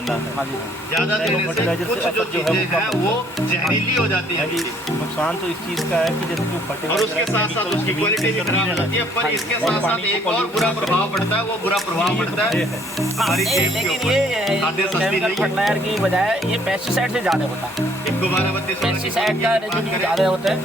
मानना है। हाँ जी। ज्यादा देने से कुछ जो चीजें हैं वो जहरीली हो जाती हैं। नुकसान तो इस चीज़ का है कि जैसे जो फटे और उसके साथ साथ उसकी क्वालिटी भी खराब हो जाती है। पर इसके साथ साथ एक और बुरा प्रभाव पड़ता है, वो बुरा प्रभाव पड़ता है हमारी जेब के लेकिन ऊपर। ये खाद्य सस्ती केमिकल नहीं है। फर्टिलाइजर की बजाय ये पेस्टिसाइड से ज़्यादा होता है। दोबारा 32 पेस्टिसाइड का रेजिड्यू ज़्यादा होता है,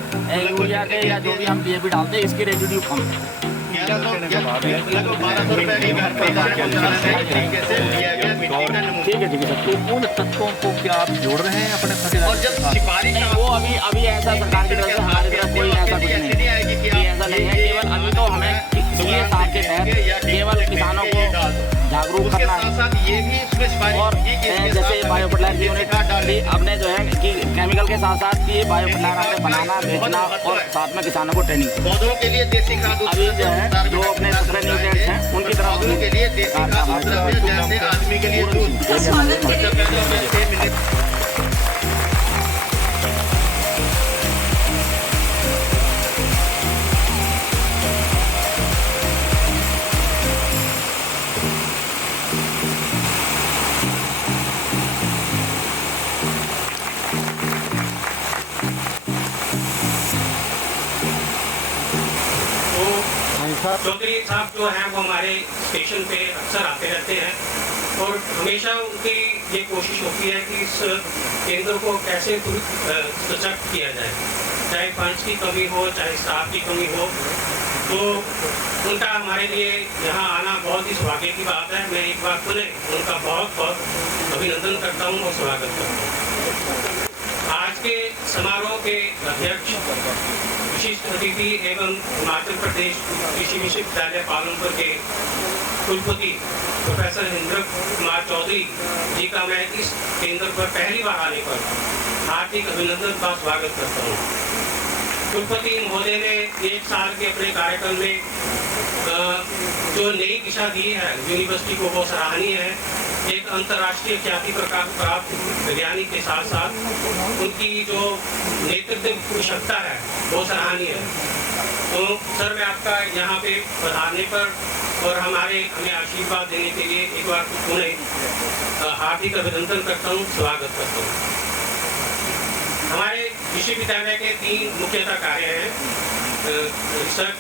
यूरिया के या जो भी हम DAP डालते हैं इसके रेजिड्यू कम है। लगभग 1200 रुपए की घर पे तरीके से लिया गया मिट्टी का नमूना। ठीक है सर। तो उन तत्वों को क्या आप जोड़ रहे हैं अपने फर्टिलाइजर और जब सिफारिश नहीं, वो अभी ऐसा सरकार की तरफ से हमारी तरफ कोई ऐसा कुछ नहीं आएगी कि ऐसा नहीं है। केवल अभी तो हमें ये साल के तहत केवल किसानों को जागरूक करना है। साथ ये भी इसमें सिफारिश और की कि इसके जैसे साथ बायो फर्टिलाइजर की यूनिट डाली हमने जो है कि केमिकल के साथ साथ ये बायो फर्टिलाइजर बनाना, बेचना और साथ में किसानों को ट्रेनिंग। पौधों के लिए देसी खाद अभी जो है जो अपने दूसरे न्यूट्रिएंट्स हैं उनकी तरफ पौधों के लिए देसी खाद जैसे आदमी के लिए दूध। चौधरी साहब जो हैं वो हमारे स्टेशन पे अक्सर आते रहते हैं और हमेशा उनकी ये कोशिश होती है कि इस केंद्र को कैसे सशक्त किया जाए, चाहे फंड्स की कमी हो चाहे स्टाफ की कमी हो। तो उनका हमारे लिए यहाँ आना बहुत ही सौभाग्य की बात है। मैं एक बार पुनः उनका बहुत बहुत अभिनंदन करता हूँ और स्वागत करता हूँ। आज के समारोह के अध्यक्ष विशिष्ट अतिथि एवं हिमाचल प्रदेश कृषि विश्वविद्यालय पालनपुर के कुलपति प्रोफेसर इंद्र कुमार चौधरी जी का मैं इस केंद्र पर पहली बार आने पर हार्दिक अभिनंदन का स्वागत करता हूँ। कुलपति महोदय ने एक साल के अपने कार्यकाल में जो नई दिशा दी है यूनिवर्सिटी को वो सराहनीय है। एक अंतर्राष्ट्रीय ख्याति प्राप्त वैज्ञानिक के साथ साथ उनकी जो नेतृत्व की क्षमता है वो सराहनीय है। तो सर मैं आपका यहाँ पे पधारने पर और हमें आशीर्वाद देने के लिए एक बार पुनः हार्दिक अभिनंदन करता हूँ, स्वागत करता हूँ। हमारे विश्वविद्यालय के 3 मुख्यतः कार्य हैं, रिसर्च,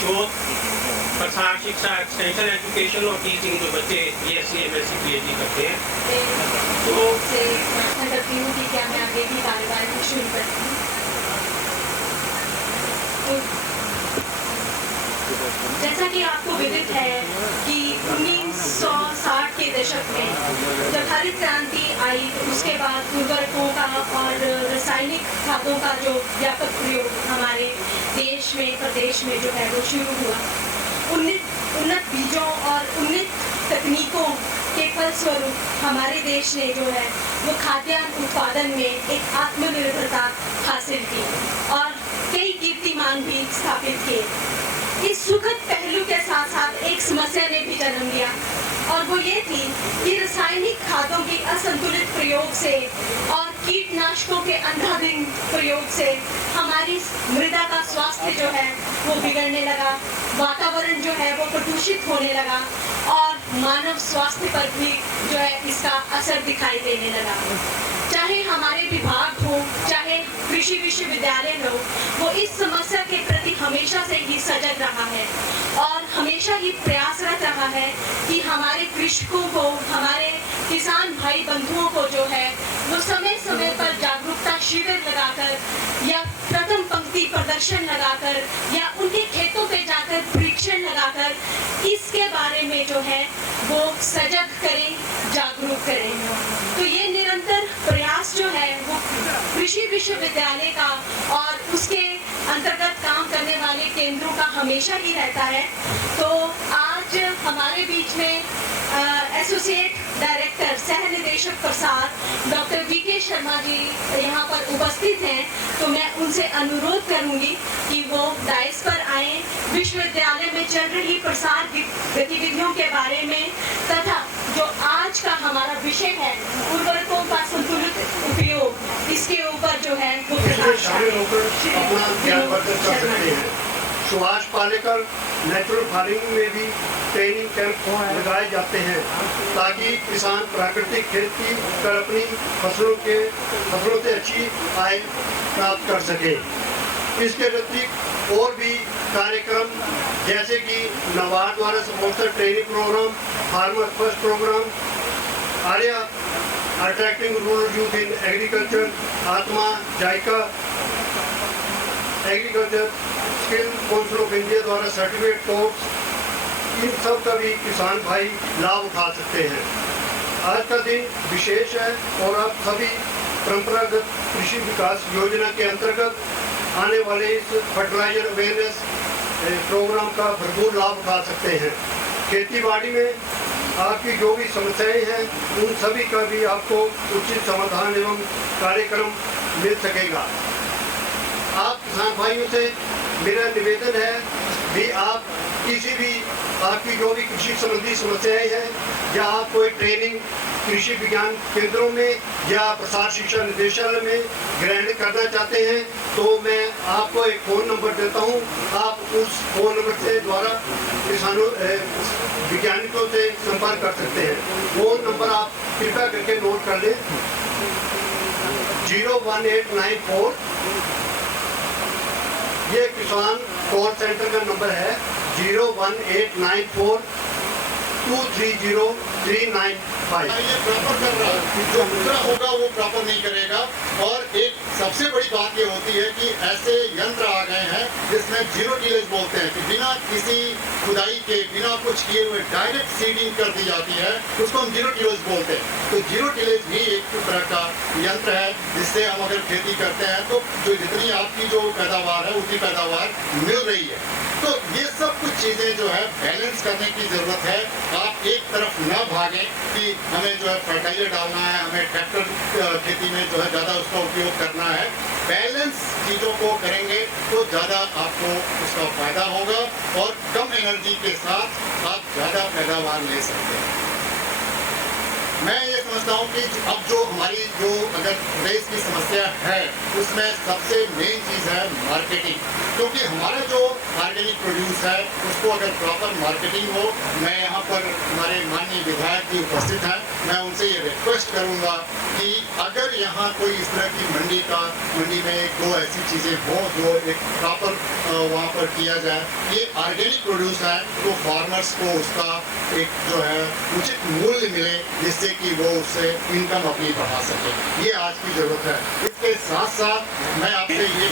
शोध, प्रसार शिक्षा, एक्सटेंशन एजुकेशन और टीचिंग। जो बच्चे BSc MSc PhD करते हैं तो करती हूँ कि क्या मैं आगे की कार्यवाही शुरू करती हूँ। जैसा कि आपको विदित है कि 1960 के दशक में जब हरित क्रांति आई उसके बाद उर्वरकों का और रासायनिक खादों का जो व्यापक प्रयोग हमारे देश में प्रदेश में जो है वो शुरू हुआ। उन्नत बीजों और उन्नत तकनीकों के फलस्वरूप हमारे देश ने जो है वो खाद्यान्न उत्पादन में एक आत्मनिर्भरता हासिल की और कई कीर्तिमान भी स्थापित किए। इस सुखद पहलू के साथ साथ एक समस्या ने भी जन्म लिया और वो ये थी कि रासायनिक खादों की असंतुलित प्रयोग से और कीटनाशकों के अंधाधुंध प्रयोग से हमारी मृदा का स्वास्थ्य जो है वो बिगड़ने लगा, वातावरण जो है वो प्रदूषित होने लगा और मानव स्वास्थ्य पर भी जो है इसका असर दिखाई देने लगा। चाहे हमारे विभाग हो चाहे कृषि विश्वविद्यालय हो, वो इस समस्या के प्रति हमेशा से ही सजग रहा है और हमेशा ही प्रयासरत रहा है कि हमारे कृषकों को, हमारे किसान भाई बंधुओं को जो है वो समय समय पर जागरूकता शिविर लगाकर या प्रथम पंक्ति प्रदर्शन लगाकर या उनके खेतों पे जाकर परीक्षण लगाकर इसके बारे में जो है वो सजग करें, जागरूक करें। तो ये निरंतर प्रयास जो है वो कृषि विश्वविद्यालय का और उसके अंतर्गत काम करने वाले केंद्रों का हमेशा ही रहता है। तो आज हमारे बीच में एसोसिएट डायरेक्टर सह निदेशक प्रसार डॉक्टर VK शर्मा जी यहाँ पर उपस्थित हैं, तो मैं उनसे अनुरोध करूंगी कि वो डायस पर आएं, विश्वविद्यालय में चल रही प्रसार गतिविधियों के बारे में तथा जो आज का हमारा विषय है उर्वरकों का संतुलित उपयोग, इसके ऊपर जो है वो सुभाष पालेकर नेचुरल फार्मिंग में भी ट्रेनिंग कैंप लगाए जाते हैं ताकि किसान प्राकृतिक खेती कर अपनी फसलों से अच्छी आय प्राप्त कर सके। इसके अतिरिक्त और भी कार्यक्रम जैसे कि नाबार्ड द्वारा sponsor training programme, farmer first programme, ARYA attracting rural youth in agriculture, ATMA, JICA agriculture, skill council of India द्वारा सर्टिफिकेट कोर्स, इन सब का भी किसान भाई लाभ उठा सकते हैं। आज का दिन विशेष है और आप सभी परंपरागत कृषि विकास योजना के अंतर्गत आने वाले इस फर्टिलाइजर अवेयरनेस प्रोग्राम का भरपूर लाभ उठा सकते हैं। खेती बाड़ी में आपकी जो भी समस्याएं हैं उन सभी का भी आपको उचित समाधान एवं कार्यक्रम मिल सकेगा। आप किसान भाइयों से मेरा निवेदन है भी आप किसी भी आपकी जो भी कृषि संबंधी समस्याएं हैं या आप कोई ट्रेनिंग कृषि विज्ञान केंद्रों में या प्रसार शिक्षा निदेशालय में ग्रहण करना चाहते हैं तो मैं आपको एक फ़ोन नंबर देता हूं। आप उस फ़ोन नंबर से द्वारा किसानों वैज्ञानिकों से संपर्क कर सकते हैं। फ़ोन नंबर आप कृपया करके नोट कर लें, 01894, ये किसान कॉल सेंटर का नंबर है 01894 230 ये प्रॉपर कर रहा है, जो दूसरा होगा वो प्रॉपर नहीं करेगा। और एक सबसे बड़ी बात ये होती है कि ऐसे यंत्र आ गए हैं जिसमें जीरो टिलेज बोलते हैं कि बिना किसी खुदाई के, बिना कुछ किए हुए डायरेक्ट सीडिंग कर दी जाती है, उसको हम जीरो टिलेज बोलते हैं। तो जीरो टिलेज भी एक तरह का यंत्र है जिससे हम अगर खेती करते हैं तो जो जितनी आपकी जो पैदावार है उतनी पैदावार मिल रही है। तो ये सब कुछ चीज़ें जो है बैलेंस करने की ज़रूरत है। आप एक तरफ न भागें कि हमें जो है फर्टिलाइजर डालना है, हमें ट्रैक्टर खेती में जो है ज़्यादा उसका उपयोग करना है। बैलेंस चीज़ों को करेंगे तो ज़्यादा आपको उसका फ़ायदा होगा और कम एनर्जी के साथ आप ज़्यादा पैदावार ले सकते हैं। मैं ये समझता हूँ कि अब जो हमारी जो अगर देश की समस्या है उसमें सबसे मेन चीज़ है मार्केटिंग, क्योंकि हमारा जो ऑर्गेनिक प्रोड्यूस है उसको अगर प्रॉपर मार्केटिंग हो। मैं यहाँ पर हमारे माननीय विधायक जी उपस्थित हैं, मैं उनसे ये रिक्वेस्ट करूँगा कि अगर यहाँ कोई इस तरह की मंडी में दो ऐसी चीज़ें हों जो एक प्रॉपर वहाँ पर किया जाए, ये ऑर्गेनिक प्रोड्यूस है तो फार्मर्स को उसका एक जो है उचित मूल्य मिले जिससे कि वो उससे इनकम अपनी बढ़ा सके। ये आज की जरूरत है। इसके साथ साथ मैं आपसे ये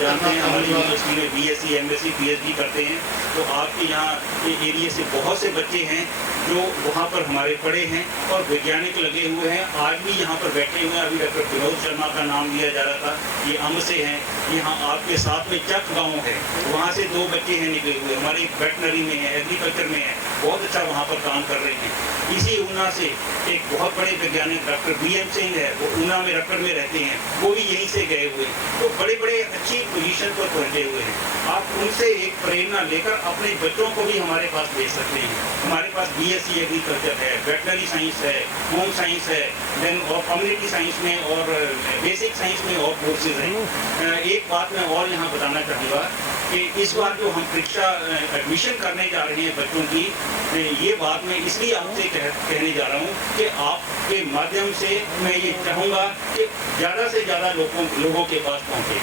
जानते हैं हमारी यूनिवर्सिटी में BSc, MSc, PhD करते हैं, तो आपके यहाँ ये एरिया से बहुत से बच्चे हैं जो वहाँ पर हमारे पढ़े हैं और वैज्ञानिक लगे हुए हैं, आज भी यहाँ पर बैठे हुए हैं। अभी डॉक्टर विनोद शर्मा का नाम लिया जा रहा था, ये अम्ब से हैं। यहाँ आपके साथ में चक गाँव है, वहाँ से 2 बच्चे हैं निकले हुए, हमारी वेटनरी में है, एग्रीकल्चर में है, बहुत अच्छा वहाँ पर काम कर रहे हैं। इसी ऊना से एक बहुत बड़े वैज्ञानिक डॉक्टर BM सिंह है, वो ऊना में रक्कड़ में रहते हैं, वो भी यहीं से गए हुए, तो बड़े बड़े अच्छी पोजीशन पर पहुँचे हुए हैं। आप उनसे एक प्रेरणा लेकर अपने बच्चों को भी हमारे पास भेज सकते हैं। हमारे पास BSc एग्रीकल्चर है, वेटनरी साइंस है, होम साइंस है, देन और कम्युनिटी साइंस में और बेसिक साइंस में और कोर्सेज हैं। एक बात मैं और यहाँ बताना चाहूँगा कि इस बार जो हम परीक्षा एडमिशन करने जा रहे हैं बच्चों की, ये बात मैं इसलिए आपसे कहने जा रहा हूँ कि आपके माध्यम से मैं ये चाहूँगा कि ज़्यादा से ज़्यादा लोगों के पास पहुँचे।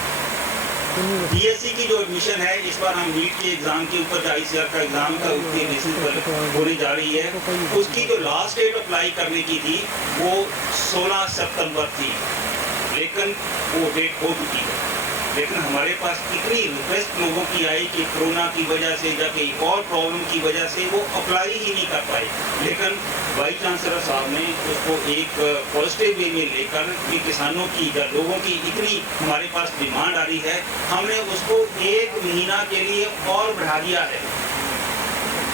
BSc की जो एडमिशन है इस बार हम नीट के एग्ज़ाम के ऊपर ICAR का एग्ज़ाम का उसके बेसिस पर होने जा रही है। उसकी जो लास्ट डेट अप्लाई करने की थी वो 16 सितंबर थी, लेकिन वो डेट हो चुकी है। लेकिन हमारे पास इतनी रिक्वेस्ट लोगों की आई कि कोरोना की वजह से या कहीं और प्रॉब्लम की वजह से वो अप्लाई ही नहीं कर पाए। लेकिन वाइस चांसलर साहब ने उसको एक पॉजिटिव वे में लेकर कि किसानों की या लोगों की इतनी हमारे पास डिमांड आ रही है, हमने उसको 1 महीना के लिए और बढ़ा दिया है।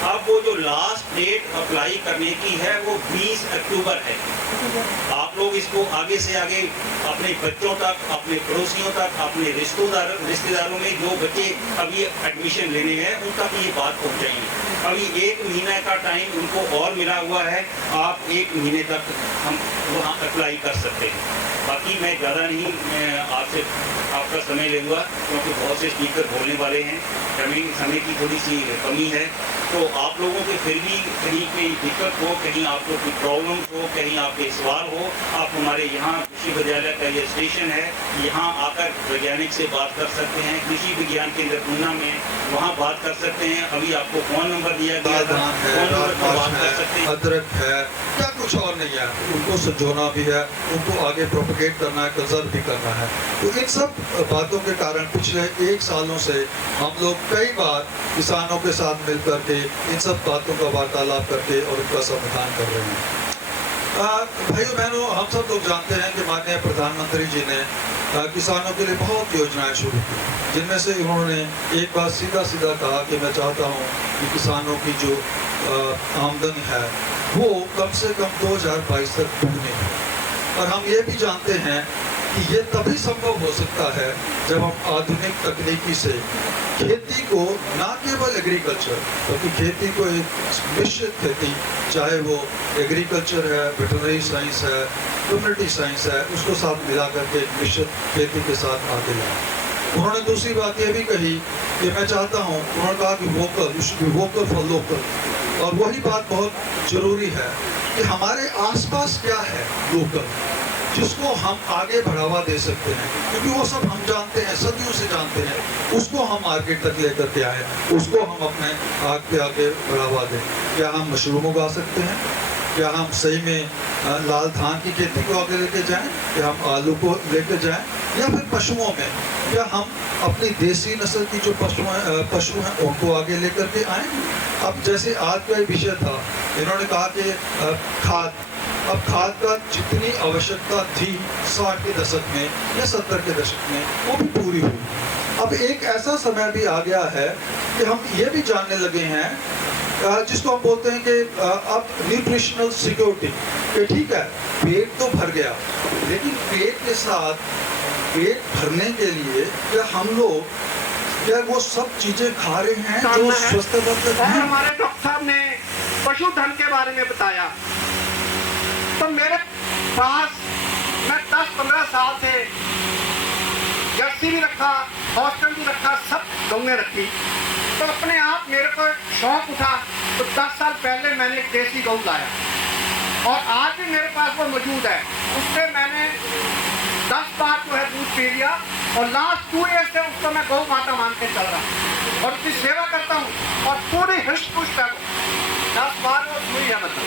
अब वो जो लास्ट डेट अप्लाई करने की है वो 20 अक्टूबर है। आप लोग इसको आगे से आगे अपने बच्चों तक, अपने पड़ोसियों तक, अपने रिश्तेदारों में जो बच्चे अभी एडमिशन लेने हैं उन तक ये बात पहुंचाइए। अभी 1 महीने का टाइम उनको और मिला हुआ है, आप 1 महीने तक हम वहाँ अप्लाई कर सकते हैं। बाकी मैं ज़्यादा नहीं आपसे आपका समय लूँगा, क्योंकि बहुत से स्पीकर बोलने वाले हैं, समय की थोड़ी सी कमी है। तो आप लोगों के फिर भी कहीं कोई दिक्कत हो, कहीं आपको कोई प्रॉब्लम हो, कहीं आपके सवाल हो, आप हमारे यहाँ कृषि विद्यालय का ये स्टेशन है, यहाँ आकर वैज्ञानिक से बात कर सकते हैं। कृषि विज्ञान केंद्र पूना में वहाँ बात कर सकते हैं। अभी आपको फ़ोन नंबर दिया गया था, फ़ोन नंबर पर बात कर सकते हैं। अदरक है, क्या कुछ और नहीं है, उनको संजोना भी है, उनको आगे प्रोपेगेट करना है, कंजर्व भी करना है। तो इन सब बातों के कारण पिछले 1 सालों से हम लोग कई बार किसानों के साथ मिलकर के इन सब बातों का वार्तालाप करके और उनका समाधान कर रहे हैं। भाइयों बहनों, हम सब लोग जानते हैं कि माननीय प्रधानमंत्री जी ने किसानों के लिए बहुत योजनाएं शुरू की, जिनमें से उन्होंने एक बात सीधा सीधा कहा कि मैं चाहता हूं कि किसानों की जो आमदनी है वो कम से कम 2022 तक दुगनी हो। और हम ये भी जानते हैं कि ये तभी संभव हो सकता है जब हम आधुनिक तकनीकी से खेती को, ना केवल एग्रीकल्चर बल्कि खेती को एक मिश्रित खेती, चाहे वो एग्रीकल्चर है, वेटरनरी साइंस है, कम्युनिटी साइंस है, उसको साथ मिला करके एक मिश्रित खेती के साथ आगे लाए। उन्होंने दूसरी बात ये भी कही कि मैं चाहता हूँ, उन्होंने कहा कि वोकल फॉर लोकल, और वही बात बहुत ज़रूरी है कि हमारे आसपास क्या है लोकल, जिसको हम आगे बढ़ावा दे सकते हैं, क्योंकि वो सब हम जानते हैं, सदियों से जानते हैं, उसको हम मार्केट तक लेकर के आए, उसको हम अपने आगे बढ़ावा दें। क्या हम मशरूम उगा सकते हैं? क्या हम सही में लाल धान की खेती को आगे लेके जाएं? क्या हम आलू को लेकर जाएं? या फिर पशुओं में क्या हम अपनी देसी नस्ल की जो पशु हैं उनको आगे लेकर के आएँ? अब जैसे आज का विषय था, इन्होंने कहा कि खाद, अब खाद का जितनी आवश्यकता थी 60 के दशक में या 70 के दशक में, वो भी पूरी हुई। अब एक ऐसा समय भी आ गया है कि हम ये भी जानने लगे हैं, जिसको हम बोलते हैं कि अब न्यूट्रिशनल सिक्योरिटी, कि ठीक है पेट तो भर गया, लेकिन पेट के साथ पेट भरने के लिए क्या हम लोग क्या वो सब चीजें खा रहे हैं जो स्वस्थवर्धक हैं? हमारे डॉक्टर साहब ने पशुधन के बारे में बताया, तो मेरे पास मैं 10-15 साल से जर्सी भी रखा, हॉस्टल भी रखा, सब गौएं रखी। तो अपने आप मेरे को शौक उठा, तो 10 साल पहले मैंने एक देसी गौ लाया और आज भी मेरे पास वो मौजूद है। उससे मैंने 10 बार जो है दूध पी लिया और लास्ट 2 ईयर से उसको मैं गौ माता मान के चल रहा और उसकी सेवा करता हूँ और पूरी हृष्ट पुष्ट है। 10 बार वो हुई है मतलब।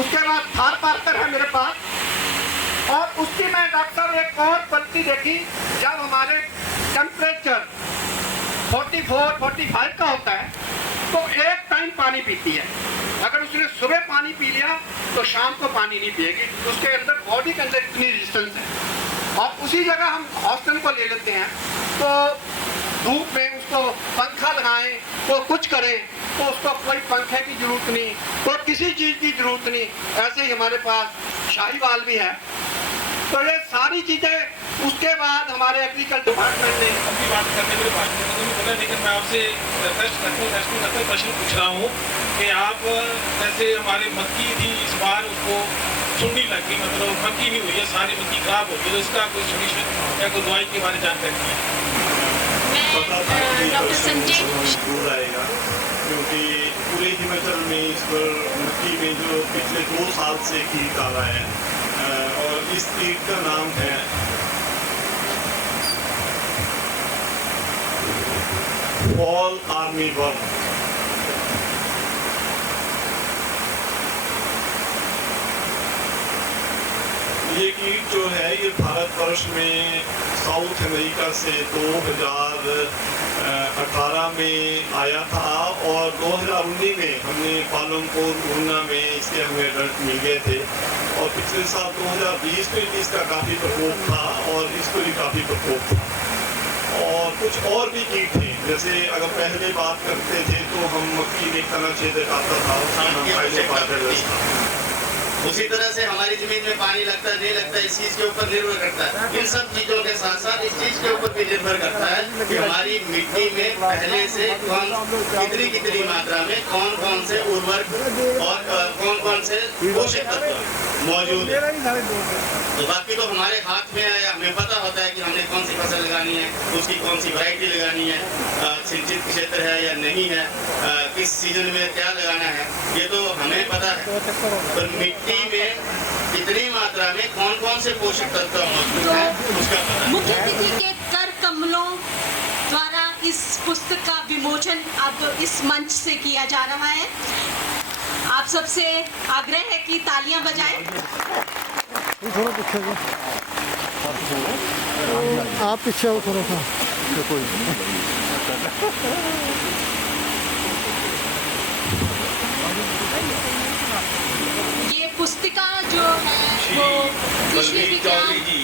उसके बाद थार पार्कर है मेरे पास और उसकी मैं डॉक्टर साहब एक और पद्धति देखी, जब हमारे टेम्परेचर 44-45 का होता है तो एक टाइम पानी पीती है। अगर उसने सुबह पानी पी लिया तो शाम को पानी नहीं पिएगी, उसके अंदर बॉडी के अंदर इतनी रेजिस्टेंस है। और उसी जगह हम हॉस्टल को ले लेते हैं तो धूप में उसको पंखा लगाएं, वो कुछ करें तो उसको कोई पंखे की जरूरत नहीं, तो किसी चीज़ की जरूरत नहीं। ऐसे ही हमारे पास शाहीवाल भी है। तो ये सारी चीज़ें उसके बाद हमारे एग्रीकल्चर डिपार्टमेंट ने अपनी बात करने के लिए बोला, लेकिन मैं आपसे प्रश्न पूछ रहा हूँ कि आप जैसे हमारे मक्की थी इस बार उसको सुंडी लग गई, मतलब मक्की नहीं हुई है, सारी मक्की खराब हो गई, तो इसका कोई सोल्यूशन या कोई दवाई के बारे में जानकारी है? डॉक्टर संजय दूर आएगा, क्योंकि पूरे हिमाचल में इस पर मक्की में जो पिछले 2 साल से कीट आ रहा है और इस कीट का नाम है फॉल आर्मी वर्म। ये कीट जो है ये भारतवर्ष में साउथ अमेरिका से 2018 में आया था और 2019 में हमने पालमपुर ऊना में इसके हमें रिजल्ट मिल गए थे। और पिछले साल 2020 में इसका काफ़ी प्रकोप था और इसको भी काफ़ी प्रकोप था। और कुछ और भी कीट थे, जैसे अगर पहले बात करते थे तो हम मक्की में तना छेदक आता था, उसी तरह से हमारी जमीन में पानी लगता है नहीं लगता, इस चीज़ के ऊपर निर्भर करता है। इन सब चीज़ों के साथ साथ इस चीज़ के ऊपर भी निर्भर करता है कि हमारी मिट्टी में पहले से कितनी मात्रा में कौन कौन से उर्वरक और कौन कौन से पोषक तत्व मौजूद है। तो बाकी तो हमारे हाथ में है, हमें पता होता है कि हमने कौन सी फसल लगानी है, उसकी कौन सी वैरायटी लगानी है, सिंचित क्षेत्र है या नहीं है, किस सीजन में क्या लगाना है, ये तो हमें पता है। तो मिट्टी में कितनी मात्रा में कौन कौन से पोषक तत्व मौजूद है उसका पता है। मुख्य अतिथि के कर कमलों द्वारा इस पुस्तक का विमोचन अब इस मंच से किया जा रहा है। आप सबसे आग्रह है कि तालियां बजाएं। आप पीछे हो थोड़ा सा। ये पुस्तिका जो है वो कृषि बलवीर विज्ञान चौधरी जी,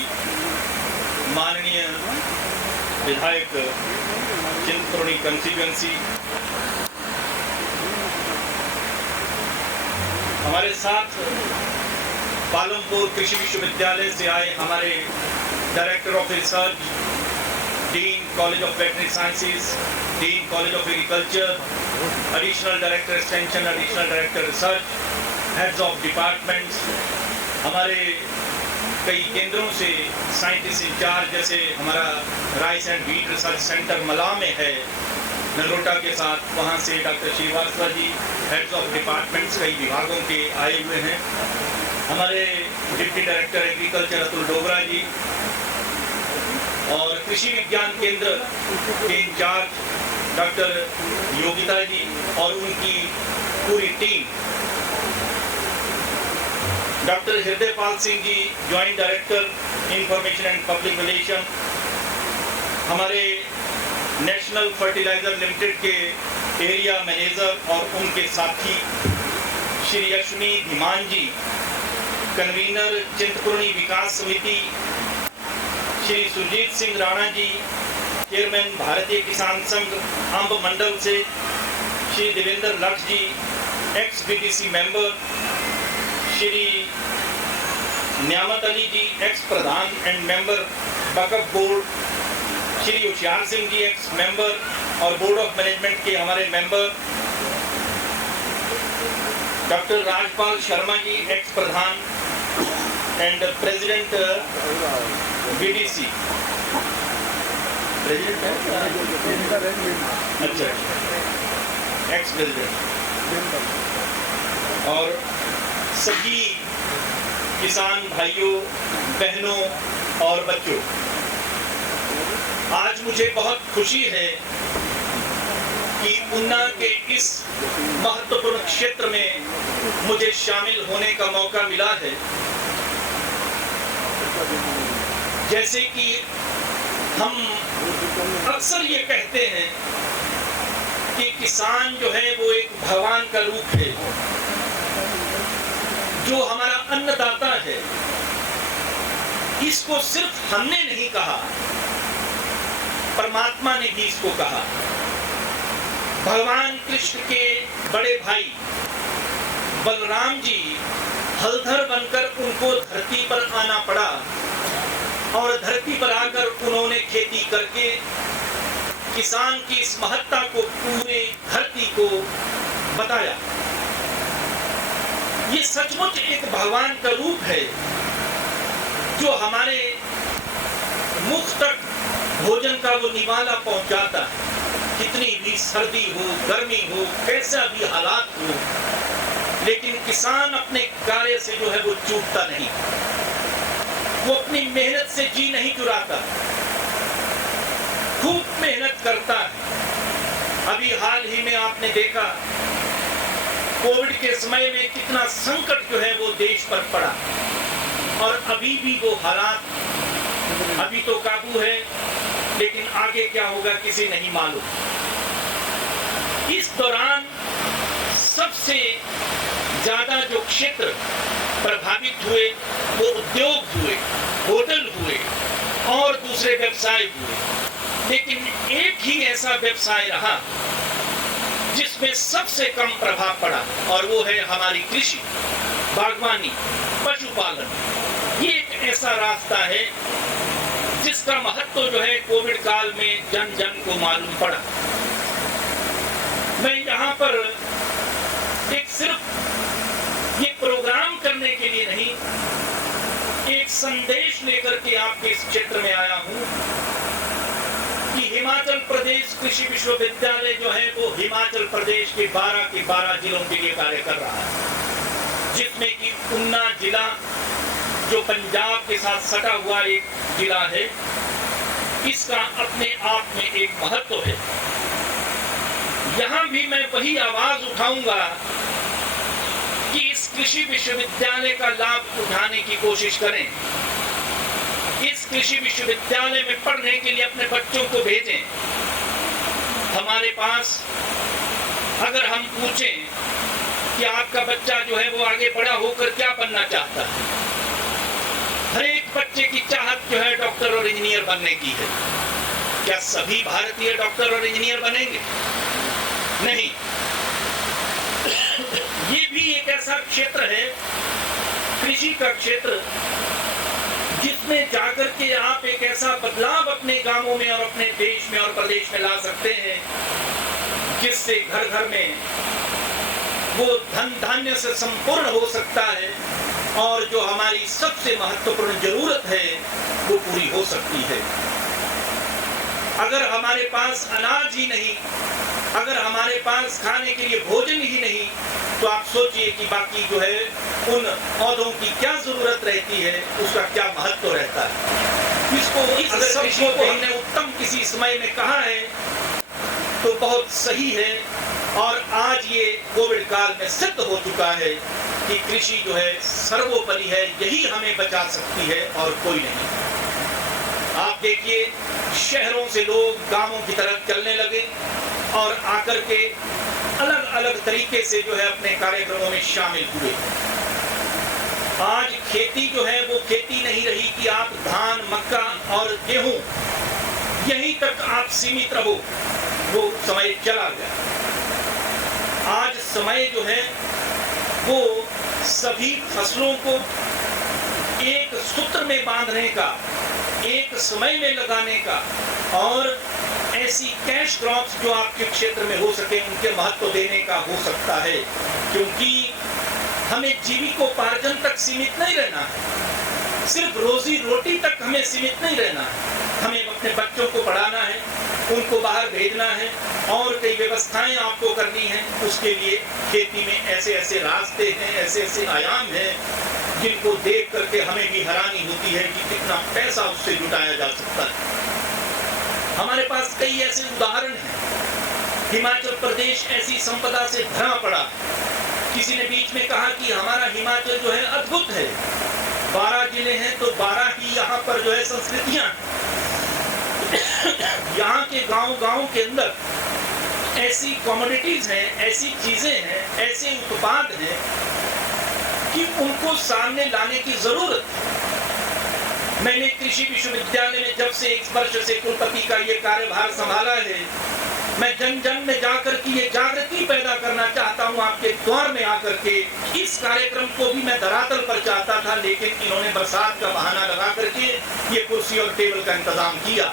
माननीय विधायक चिंतपूर्णी कंस्टिट्यूएंसी, हमारे साथ पालमपुर कृषि विश्वविद्यालय से आए हमारे director of research, dean college of veterinary sciences, dean college of agriculture, additional director extension, additional director research, heads of departments, हमारे कई केंद्रों से साइंटिस्ट इंचार्ज, जैसे हमारा rice and wheat research centre Mala में है नगरोटा के साथ, वहाँ से doctor Srivastava ji, heads of departments कई विभागों के आए हुए हैं, हमारे deputy director agriculture Atul Dogra ji और कृषि विज्ञान केंद्र के इंचार्ज डॉक्टर योगिता जी और उनकी पूरी team, doctor Hridaypal Singh ji, joint director information and public relation, हमारे नेशनल फर्टिलाइजर लिमिटेड के एरिया मैनेजर और उनके साथी श्री अश्विनी धीमान जी, कन्वीनर चिंतपूर्णी विकास समिति श्री सुरजीत सिंह राणा जी, चेयरमैन भारतीय किसान संघ अंब मंडल से Shri Devender Lakshya ji, ex BDC member Shri Niamat Ali ji, ex Pradhan and member Waqf board, Shri Hoshiyar Singh ji, ex member और बोर्ड ऑफ मैनेजमेंट के हमारे member, doctor Rajpal Sharma ji, ex Pradhan and president BDC, president है अच्छा, एक्स प्रेसिडेंट, और सभी किसान भाइयों, बहनों और बच्चों, आज मुझे बहुत खुशी है कि ऊना के इस महत्वपूर्ण क्षेत्र में मुझे शामिल होने का मौका मिला है। जैसे कि हम अक्सर ये कहते हैं कि किसान जो है वो एक भगवान का रूप है, जो हमारा अन्नदाता है। इसको सिर्फ हमने नहीं कहा, परमात्मा ने भी इसको कहा। भगवान कृष्ण के बड़े भाई बलराम जी हलधर बनकर उनको धरती पर आना पड़ा और धरती पर आकर उन्होंने खेती करके किसान की इस महत्ता को पूरे धरती को बताया। ये सचमुच एक भगवान का रूप है जो हमारे मुख तक भोजन का वो निवाला पहुंचाता है। कितनी भी सर्दी हो, गर्मी हो, कैसा भी हालात हो, लेकिन किसान अपने कार्य से जो है वो चूकता नहीं, वो अपनी मेहनत से जी नहीं चुराता, खूब मेहनत करता है। अभी हाल ही में आपने देखा कोविड के समय में कितना संकट जो है वो देश पर पड़ा, और अभी भी वो हालात अभी तो काबू है, लेकिन आगे क्या होगा किसी नहीं मालूम। इस दौरान सबसे ज्यादा जो क्षेत्र प्रभावित हुए वो उद्योग हुए, होटल हुए और दूसरे व्यवसाय हुए, लेकिन एक ही ऐसा व्यवसाय रहा जिसमें सबसे कम प्रभाव पड़ा, और वो है हमारी कृषि। बागवानी, पशुपालन, ये एक ऐसा रास्ता है जिसका महत्व जो है कोविड काल में जन जन को मालूम पड़ा। मैं यहाँ पर एक सिर्फ ये प्रोग्राम करने के लिए नहीं, एक संदेश लेकर के आपके इस क्षेत्र में आया हूँ कि हिमाचल प्रदेश कृषि विश्वविद्यालय जो है वो हिमाचल प्रदेश के 12 जिलों के लिए कार्य कर रहा है, जिसमें कि ऊना जिला जो पंजाब के साथ सटा हुआ एक जिला है, इसका अपने आप में एक महत्व है। यहां भी मैं वही आवाज उठाऊंगा कि इस कृषि विश्वविद्यालय का लाभ उठाने की कोशिश करें। इस कृषि विश्वविद्यालय में पढ़ने के लिए अपने बच्चों को भेजें। हमारे पास अगर हम पूछें कि आपका बच्चा जो है वो आगे बड़ा होकर क्या बनना चाहता है, हर एक बच्चे की चाहत जो है डॉक्टर और इंजीनियर बनने की है। क्या सभी भारतीय डॉक्टर और इंजीनियर बनेंगे? नहीं। ये भी एक ऐसा क्षेत्र है, कृषि का क्षेत्र, जिसमें जाकर के आप एक ऐसा बदलाव अपने गांवों में और अपने देश में और प्रदेश में ला सकते हैं जिससे घर घर में वो धन धान्य से संपूर्ण हो सकता है और जो हमारी सबसे महत्वपूर्ण जरूरत है वो पूरी हो सकती है। अगर हमारे पास अनाज ही नहीं, अगर हमारे पास खाने के लिए भोजन ही नहीं, तो आप सोचिए कि बाकी जो है उन पौधों की क्या जरूरत रहती है, उसका क्या महत्व रहता है। इसको इस सबको को हमने उत्तम किसी समय में कहा है तो बहुत सही है, और आज ये कोविड काल में सिद्ध हो चुका है कि कृषि जो है सर्वोपरि है, यही हमें बचा सकती है और कोई नहीं। आप देखिए, शहरों से लोग गांवों की तरफ चलने लगे और आकर के अलग अलग तरीके से जो है अपने कार्यक्रमों में शामिल हुए। आज खेती जो है वो खेती नहीं रही कि आप धान, मक्का और गेहूं यहीं तक आप सीमित रहो, वो समय चला गया। आज समय जो है वो सभी फसलों को एक सूत्र में बांधने का, एक समय में लगाने का, और ऐसी कैश क्रॉप्स जो आपके क्षेत्र में हो सके उनके महत्व देने का हो सकता है। क्योंकि हमें जीविकोपार्जन तक सीमित नहीं रहना है, सिर्फ रोजी रोटी तक हमें सीमित नहीं रहना है। हमें अपने बच्चों को पढ़ाना है, उनको बाहर भेजना है और कई व्यवस्थाएं आपको करनी है। उसके लिए खेती में ऐसे ऐसे रास्ते हैं, ऐसे ऐसे आयाम हैं जिनको देख करके हमें भी हैरानी होती है कि कितना पैसा उससे जुटाया जा सकता है। हमारे पास कई ऐसे उदाहरण हैं। हिमाचल प्रदेश ऐसी संपदा से भरा पड़ा। किसी ने बीच में कहा कि हमारा हिमाचल जो है अद्भुत है, 12 जिले हैं तो 12 ही यहाँ पर जो है संस्कृतियां। यहाँ के गांव के अंदर ऐसी कमोडिटीज हैं, ऐसी चीजें हैं, ऐसे उत्पाद हैं कि उनको सामने लाने की जरूरत है। मैंने कृषि विश्वविद्यालय में जब से 1 वर्ष से कुलपति का ये कार्यभार संभाला है, मैं जन जन में जाकर के ये जागृति पैदा करना चाहता हूँ आपके द्वार में आकर के। इस कार्यक्रम को भी मैं धरातल पर चाहता था, लेकिन इन्होंने बरसात का बहाना लगा करके ये कुर्सी और टेबल का इंतजाम किया।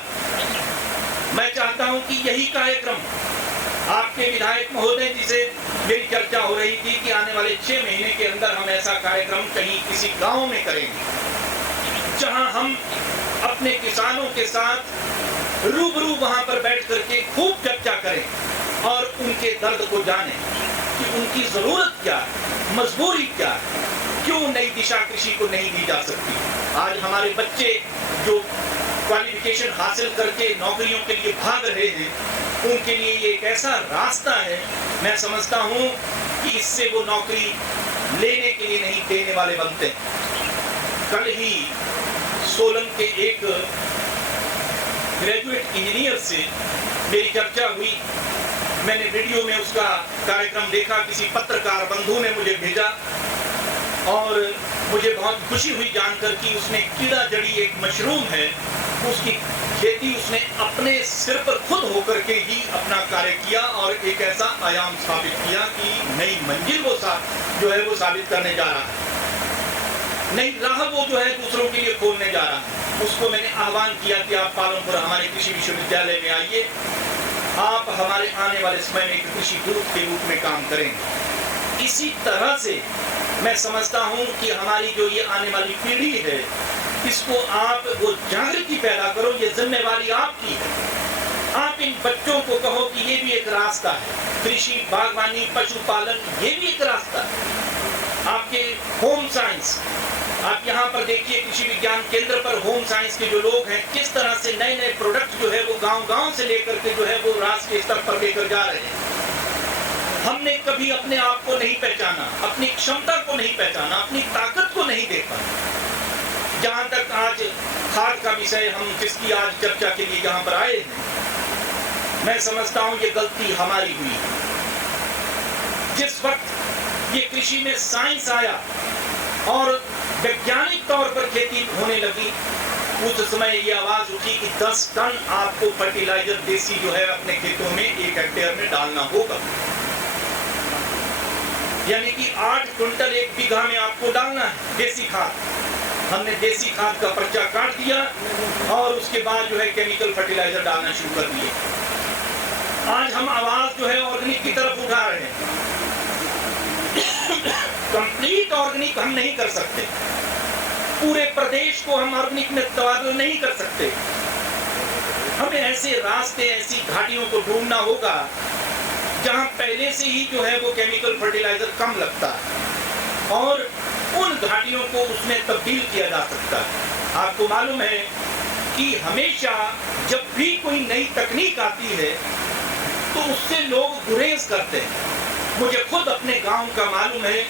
मैं चाहता हूँ कि यही कार्यक्रम आपके विधायक महोदय जी से मेरी चर्चा हो रही थी कि आने वाले 6 महीने के अंदर हम ऐसा कार्यक्रम कहीं किसी गांव में करेंगे, जहां हम अपने किसानों के साथ रूबरू वहां पर बैठ करके खूब चर्चा करें और उनके दर्द को जानें कि उनकी जरूरत क्या है, मजबूरी क्या है, क्यों नई दिशा कृषि को नहीं दी जा सकती। आज हमारे बच्चे जो क्वालिफिकेशन हासिल करके नौकरियों के लिए भाग रहे हैं, उनके लिए ये एक ऐसा रास्ता है, मैं समझता हूँ कि इससे वो नौकरी लेने के लिए नहीं, देने वाले बनते हैं। कल ही सोलन के एक ग्रेजुएट इंजीनियर से मेरी चर्चा हुई। मैंने वीडियो में उसका कार्यक्रम देखा, किसी पत्रकार बंधु ने मुझे भेजा और मुझे बहुत खुशी हुई जानकर कि उसने कीड़ा जड़ी एक मशरूम है, उसकी खेती उसने अपने सिर पर खुद होकर के ही अपना कार्य किया और एक ऐसा आयाम स्थापित किया कि नई मंजिल वो जो है वो साबित करने जा रहा है। नई राह वो जो है दूसरों के लिए खोलने जा रहा है। उसको मैंने आह्वान किया कि आप पालमपुर हमारे कृषि विश्वविद्यालय में आइए, आप हमारे आने वाले समय में एक कृषि दूत के रूप में काम करेंगे। इसी तरह से मैं समझता हूँ कि हमारी जो ये आने वाली पीढ़ी है, इसको आप वो जागृति पैदा करो, ये जिम्मेवारी आपकी है। आप इन बच्चों को कहो कि ये भी एक रास्ता है, कृषि, बागवानी, पशुपालन, ये भी एक रास्ता है। आपके होम साइंस, आप यहाँ पर देखिए कृषि विज्ञान केंद्र पर होम साइंस के जो लोग हैं, किस तरह से नए नए प्रोडक्ट जो है वो गांव-गांव से लेकर के जो है वो राष्ट्रीय स्तर पर लेकर जा रहे हैं। हमने कभी अपने आप को नहीं पहचाना, अपनी क्षमता को नहीं पहचाना, अपनी ताकत को नहीं देखा। जहाँ तक आज खाद का विषय हम जिसकी आज चर्चा के लिए यहाँ पर आए हैं, मैं समझता हूँ ये गलती हमारी हुई। जिस वक्त ये कृषि में साइंस आया और वैज्ञानिक तौर पर खेती होने लगी, उस समय ये आवाज उठी कि 10 टन आपको फर्टिलाइजर देसी जो है अपने खेतों में 1 हेक्टेयर में डालना होगा, यानी कि 8 क्विंटल 1 बीघा में आपको डालना है देसी खाद। हमने देसी खाद का पर्चा काट दिया और उसके बाद जो है केमिकल फर्टिलाइजर डालना शुरू कर दिए। आज हम आवाज जो है ऑर्गेनिक की तरफ उठा रहे हैं। कंप्लीट ऑर्गेनिक हम नहीं कर सकते, पूरे प्रदेश को हम ऑर्गेनिक में तबादला नहीं कर सकते। हमें ऐसे रास्ते, ऐसी घाटियों को ढूंढना होगा जहां पहले से ही जो है वो केमिकल फर्टिलाइजर कम लगता है और उन घाटियों को उसमें तब्दील किया जा सकता है। आपको मालूम है कि हमेशा जब भी कोई नई तकनीक आती है तो उससे लोग गुरेज करते हैं। मुझे खुद अपने गांव का मालूम है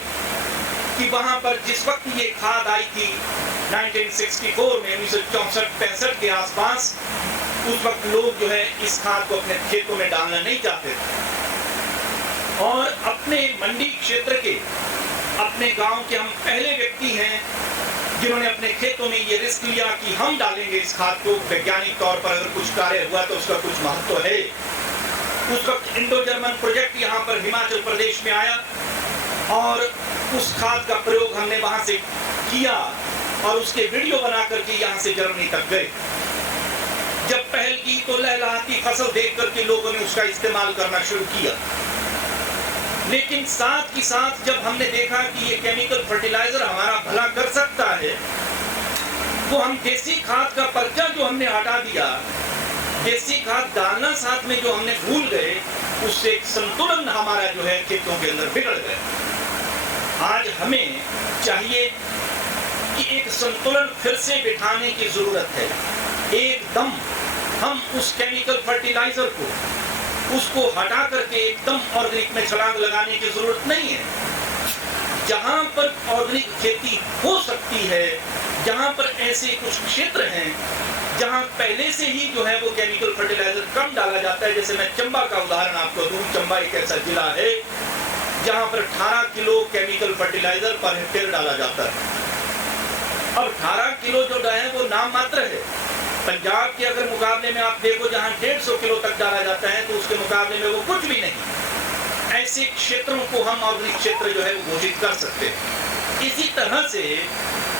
कि वहां पर जिस वक्त ये खाद आई थी 1964 में, 1964-65 के आसपास, उस वक्त लोग जो है इस खाद को अपने खेतों में डालना नहीं चाहते थे। और अपने मंडी क्षेत्र के, अपने गांव के हम पहले व्यक्ति हैं जिन्होंने अपने खेतों में ये रिस्क लिया कि हम डालेंगे इस खाद को। वैज्ञानिक तौर पर अगर कुछ कार्य हुआ तो उसका कुछ महत्व है। उस वक्त इंडो जर्मन प्रोजेक्ट यहाँ पर हिमाचल प्रदेश में आया और उस खाद का प्रयोग हमने वहां से किया और उसके वीडियो बना करके यहाँ से जर्मनी तक गए। जब पहल की तो लहलहाती फसल देख करके लोगों ने उसका इस्तेमाल करना शुरू किया, लेकिन साथ ही साथ जब हमने देखा कि ये केमिकल फर्टिलाइजर हमारा भला कर सकता है, तो हम देसी खाद का पर्चा जो हमने हटा दिया, देसी खाद डालना साथ में जो हमने भूल गए, उससे एक संतुलन हमारा जो है खेतों के अंदर बिगड़ गया। आज हमें चाहिए कि एक संतुलन फिर से बिठाने की जरूरत है। एकदम हम उस केमिकल फर्टिलाइजर को उसको हटा करके एकदम ऑर्गेनिक में छलांग लगाने की जरूरत नहीं है। जहां पर ऑर्गेनिक खेती हो सकती है, जहां पर ऐसे कुछ क्षेत्र हैं जहां पहले से ही जो है वो केमिकल फर्टिलाइजर कम डाला जाता है, जैसे मैं चंबा का उदाहरण आपको दूं। चंबा एक ऐसा जिला है जहां पर 18 kilo chemical fertiliser per hectare डाला जाता है। अब 18 किलो जो है वो नाम मात्र है। पंजाब के अगर मुकाबले में आप देखो जहां 150 किलो तक डाला जाता है, तो उसके मुकाबले में वो कुछ भी नहीं। ऐसे क्षेत्रों को हम ऑर्गेनिक क्षेत्र जो है वो घोषित कर सकते हैं। इसी तरह से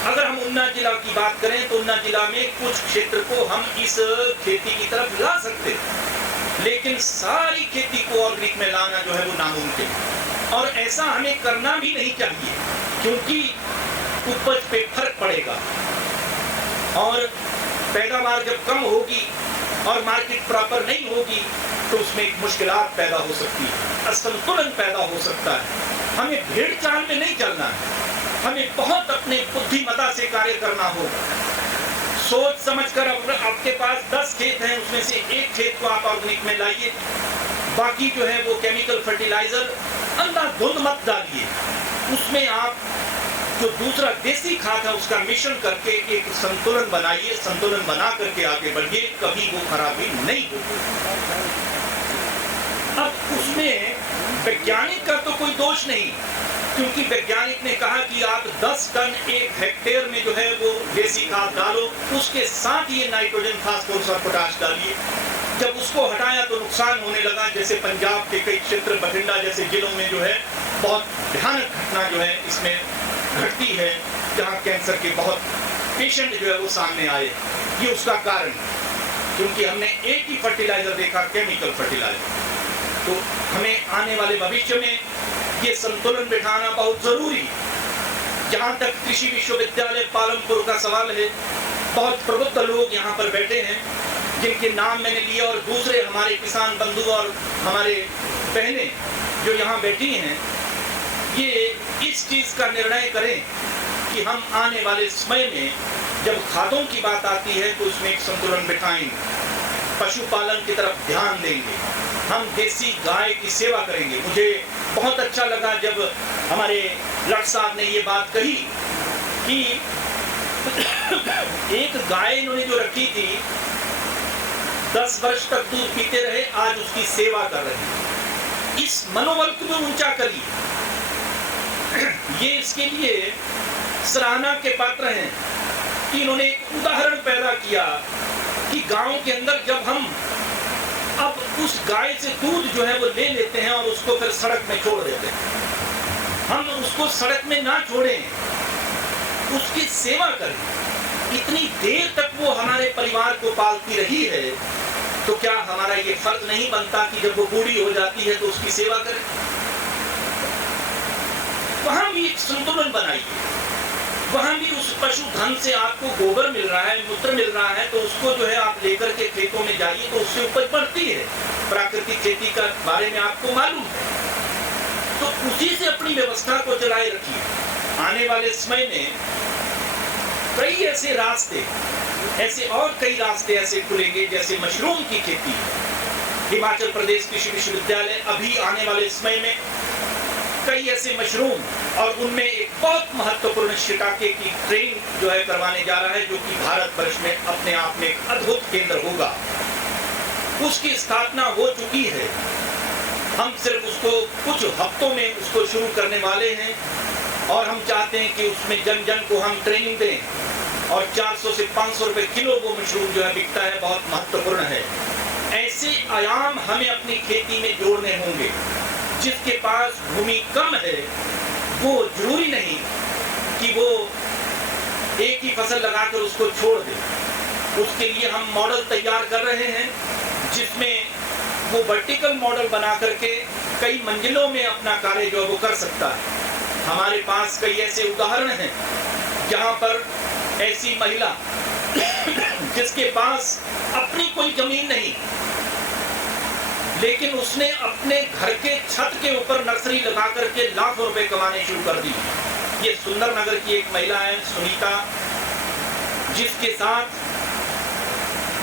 अगर हम उन्ना जिला की बात करें तो उन्ना जिला में कुछ क्षेत्र को हम इस खेती की तरफ ला सकते हैं, लेकिन सारी खेती को ऑर्गेनिक में लाना जो है वो नामुमकिन है। और ऐसा हमें करना भी नहीं चाहिए, क्योंकि उपज पे फर्क पड़ेगा और पैदावार जब कम होगी और मार्केट प्रॉपर नहीं होगी तो उसमें एक मुश्किलात पैदा हो सकती है, असंतुलन पैदा हो सकता है। हमें भेड़ चाल में नहीं चलना है, हमें बहुत अपने बुद्धिमता से कार्य करना होगा। सोच समझकर आपके पास 10 खेत हैं, उसमें से एक खेत को आप ऑर्गेनिक में लाइए, बाकी जो है वो केमिकल फर्टिलाइजर अंधाधुंध मत डालिए। उसमें आप जो दूसरा देसी खाद है उसका मिश्रण करके एक संतुलन बनाइए, संतुलन बना करके आगे बढ़िए, कभी वो खराबी नहीं होगी। अब उसमें वैज्ञानिक का तो कोई दोष नहीं, क्योंकि वैज्ञानिक ने कहा कि आप 10 टन 1 हेक्टेयर में जो है वो देसी खाद डालो, उसके साथ ये नाइट्रोजन, फास्फोरस और पोटाश डालिए। जब उसको हटाया तो नुकसान होने लगा, जैसे पंजाब के कई क्षेत्र, बठिंडा जैसे जिलों में जो है बहुत भयानक घटना जो है इसमें घटती है। जहाँ कैंसर के बहुत पेशेंट जो है वो सामने आए। ये उसका कारण है, क्योंकि हमने एक ही फर्टिलाइजर देखा, केमिकल फर्टिलाइजर। तो हमें आने वाले भविष्य में ये संतुलन बिठाना बहुत जरूरी। जहाँ तक कृषि विश्वविद्यालय पालमपुर का सवाल है, बहुत प्रबुद्ध लोग यहाँ पर बैठे हैं जिनके नाम मैंने लिए, और दूसरे हमारे किसान बंधु और हमारे बहनें जो यहाँ बैठी हैं, ये इस चीज का निर्णय करें कि हम आने वाले समय में जब खादों की बात आती है तो उसमें एक संतुलन बिठाएंगे, पशुपालन की तरफ ध्यान देंगे, हम देसी गाय की सेवा करेंगे। मुझे बहुत अच्छा लगा जब हमारे लट साहब ने ये बात कही कि एक गाय इन्होंने जो रखी थी 10 वर्ष तक दूध पीते रहे, आज उसकी सेवा कर रहे हैं। इस मनोबल को ऊंचा करिए, ये इसके लिए सराहना के पात्र हैं कि इन्होंने एक उदाहरण पैदा किया कि गांव के अंदर जब हम अब उस गाय से दूध जो है वो ले लेते हैं और उसको फिर सड़क में छोड़ देते हैं, हम उसको सड़क में ना छोड़ें, उसकी सेवा करें। इतनी देर तक वो हमारे परिवार को पालती रही है, तो क्या हमारा ये फर्ज नहीं बनता कि जब वो बूढ़ी हो जाती है तो उसकी सेवा करें? वहां भी एक संतुलन बनाइए। वहां भी उस पशुधन से आपको गोबर मिल रहा है, मूत्र मिल रहा है, तो उसको जो है आप लेकर के खेतों में जाइए तो उससे उपज बढ़ती है। प्राकृतिक खेती का बारे में आपको मालूम है, तो उसी से अपनी व्यवस्था को चलाए रखिए। आने वाले समय में कई ऐसे रास्ते, ऐसे और कई रास्ते ऐसे खुलेंगे, जैसे मशरूम की खेती। हिमाचल प्रदेश कृषि विश्वविद्यालय अभी आने वाले समय में कई ऐसे मशरूम और उनमें एक बहुत महत्वपूर्ण शिटाके की ट्रेन जो है करवाने जा रहा है, जो कि भारतवर्ष में अपने आप में एक अद्भुत केंद्र होगा। उसकी स्थापना हो चुकी है, हम सिर्फ उसको कुछ हफ्तों में उसको शुरू करने वाले हैं और हम चाहते हैं कि उसमें जन जन को हम ट्रेनिंग दें। और 400 से 500 रुपए किलो वो मशरूम जो है बिकता है, बहुत महत्वपूर्ण है। ऐसे आयाम हमें अपनी खेती में जोड़ने होंगे। जिसके पास भूमि कम है वो जरूरी नहीं कि वो एक ही फसल लगाकर उसको छोड़ दे। उसके लिए हम मॉडल तैयार कर रहे हैं जिसमें वो वर्टिकल मॉडल बना करके कई मंजिलों में अपना कार्य जो है वो कर सकता है। हमारे पास कई ऐसे उदाहरण हैं जहां पर ऐसी महिला जिसके पास अपनी कोई जमीन नहीं, लेकिन उसने अपने घर के छत के ऊपर नर्सरी लगा करके लाखों रुपए कमाने शुरू कर दी। ये सुंदरनगर की एक महिला है सुनीता, जिसके साथ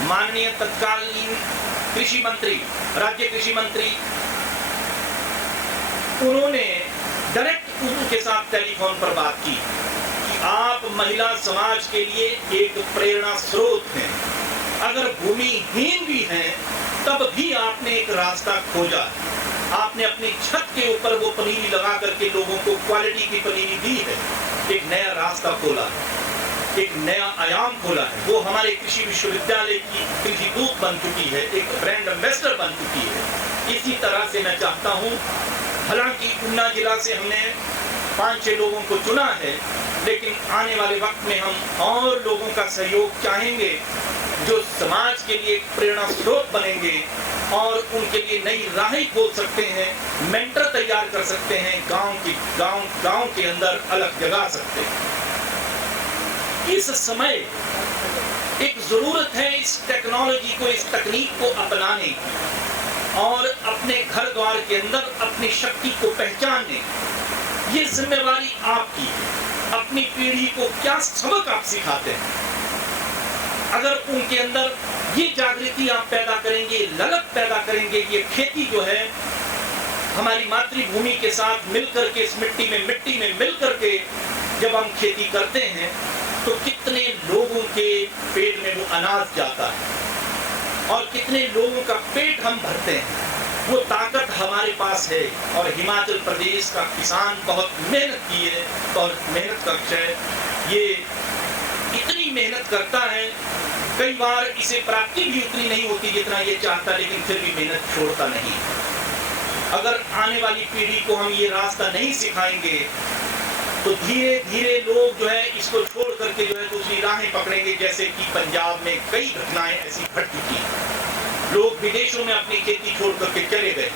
माननीय तत्कालीन कृषि मंत्री, राज्य कृषि मंत्री, उन्होंने डायरेक्ट उनके साथ टेलीफोन पर बात की कि आप महिला समाज के लिए एक प्रेरणा स्रोत हैं। अगर भूमिहीन भी हैं तब भी आपने एक रास्ता खोजा। आपने अपनी छत के ऊपर वो पनीरी लगा करके लोगों को क्वालिटी की पनीरी दी है। एक नया रास्ता खोला है, एक नया आयाम खोला है। वो हमारे कृषि विश्वविद्यालय की कृषि दूत बन चुकी है, एक ब्रांड एम्बेसडर बन चुकी है। इसी तरह से मैं चाहता हूँ, हालांकि ऊना जिला से हमने 5-6 लोगों को चुना है, लेकिन आने वाले वक्त में हम और लोगों का सहयोग चाहेंगे जो समाज के लिए एक प्रेरणा स्रोत बनेंगे और उनके लिए नई राहें खोल सकते हैं, मेंटर तैयार कर सकते हैं, गांव के अंदर अलग जगा सकते हैं। इस समय एक जरूरत है इस टेक्नोलॉजी को, इस तकनीक को अपनाने की और अपने घर द्वार के अंदर अपनी शक्ति को पहचानने। ये जिम्मेवारी आपकी है। अपनी पीढ़ी को क्या सबक आप सिखाते हैं? अगर उनके अंदर ये जागृति आप पैदा करेंगे, ललक पैदा करेंगे, ये खेती जो है हमारी मातृभूमि के साथ मिलकर के, इस मिट्टी में मिलकर के जब हम खेती करते हैं तो कितने लोगों के पेट में वो अनाज जाता है और कितने लोगों का पेट हम भरते हैं। वो ताकत हमारे पास है और हिमाचल प्रदेश का किसान बहुत मेहनत की है, बहुत मेहनत कश है। ये इतनी मेहनत करता है, कई बार इसे प्राप्ति भी उतनी नहीं होती जितना ये चाहता, लेकिन फिर भी मेहनत छोड़ता नहीं। अगर आने वाली पीढ़ी को हम ये रास्ता नहीं सिखाएंगे तो धीरे धीरे लोग जो है इसको छोड़ करके जो है दूसरी राहें पकड़ेंगे, जैसे कि पंजाब में कई घटनाएं ऐसी घट चुकी हैं। लोग विदेशों में अपनी खेती छोड़ करके चले गए।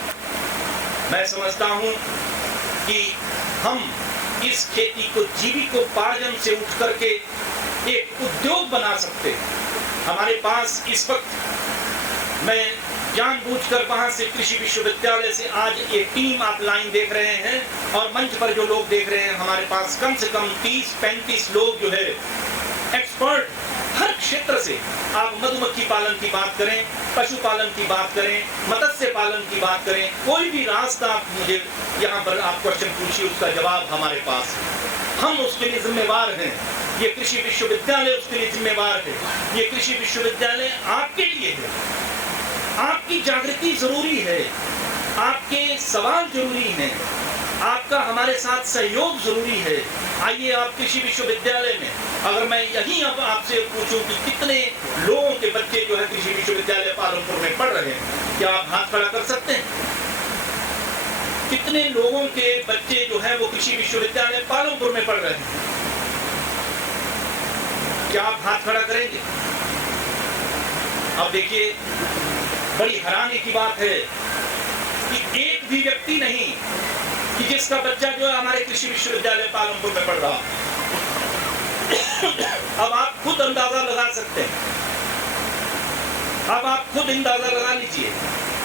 मैं समझता हूं कि हम इस खेती को जीविकोपार्जन से उठ करके एक उद्योग बना सकते हैं। हमारे पास इस वक्त, मैं जानबूझकर वहां से कृषि विश्वविद्यालय से आज ये टीम आप लाइन देख रहे हैं और मंच पर जो लोग देख रहे हैं, हमारे पास कम से कम 30-35 लोग जो है एक्सपर्ट हर क्षेत्र से, आप मधुमक्खी पालन की बात करें, पशुपालन की बात करें, मत्स्य पालन की बात करें, कोई भी रास्ता आप मुझे यहाँ पर आप क्वेश्चन पूछिए, उसका जवाब हमारे पास है। हम उसके लिए जिम्मेवार हैं। ये कृषि विश्वविद्यालय उसके लिए जिम्मेवार है। ये कृषि विश्वविद्यालय आपके लिए है। आपकी जागृति जरूरी है, आपके सवाल जरूरी हैं, आपका हमारे साथ सहयोग जरूरी है। आइए आप कृषि विश्वविद्यालय में, अगर मैं यही अब आपसे पूछूं कि कितने लोगों के बच्चे जो है कृषि विश्वविद्यालय पालमपुर में पढ़ रहे हैं, क्या आप हाथ खड़ा कर सकते हैं? कितने लोगों के बच्चे जो है वो कृषि विश्वविद्यालय पालमपुर में पढ़ रहे हैं? क्या आप हाथ खड़ा करेंगे? अब देखिए, बड़ी हैरानी की बात है कि एक भी व्यक्ति नहीं कि जिसका बच्चा जो है हमारे कृषि विश्वविद्यालय पालमपुर में पढ़ रहा। अब आप खुद अंदाजा लगा सकते हैं, अब आप खुद अंदाजा लगा लीजिए।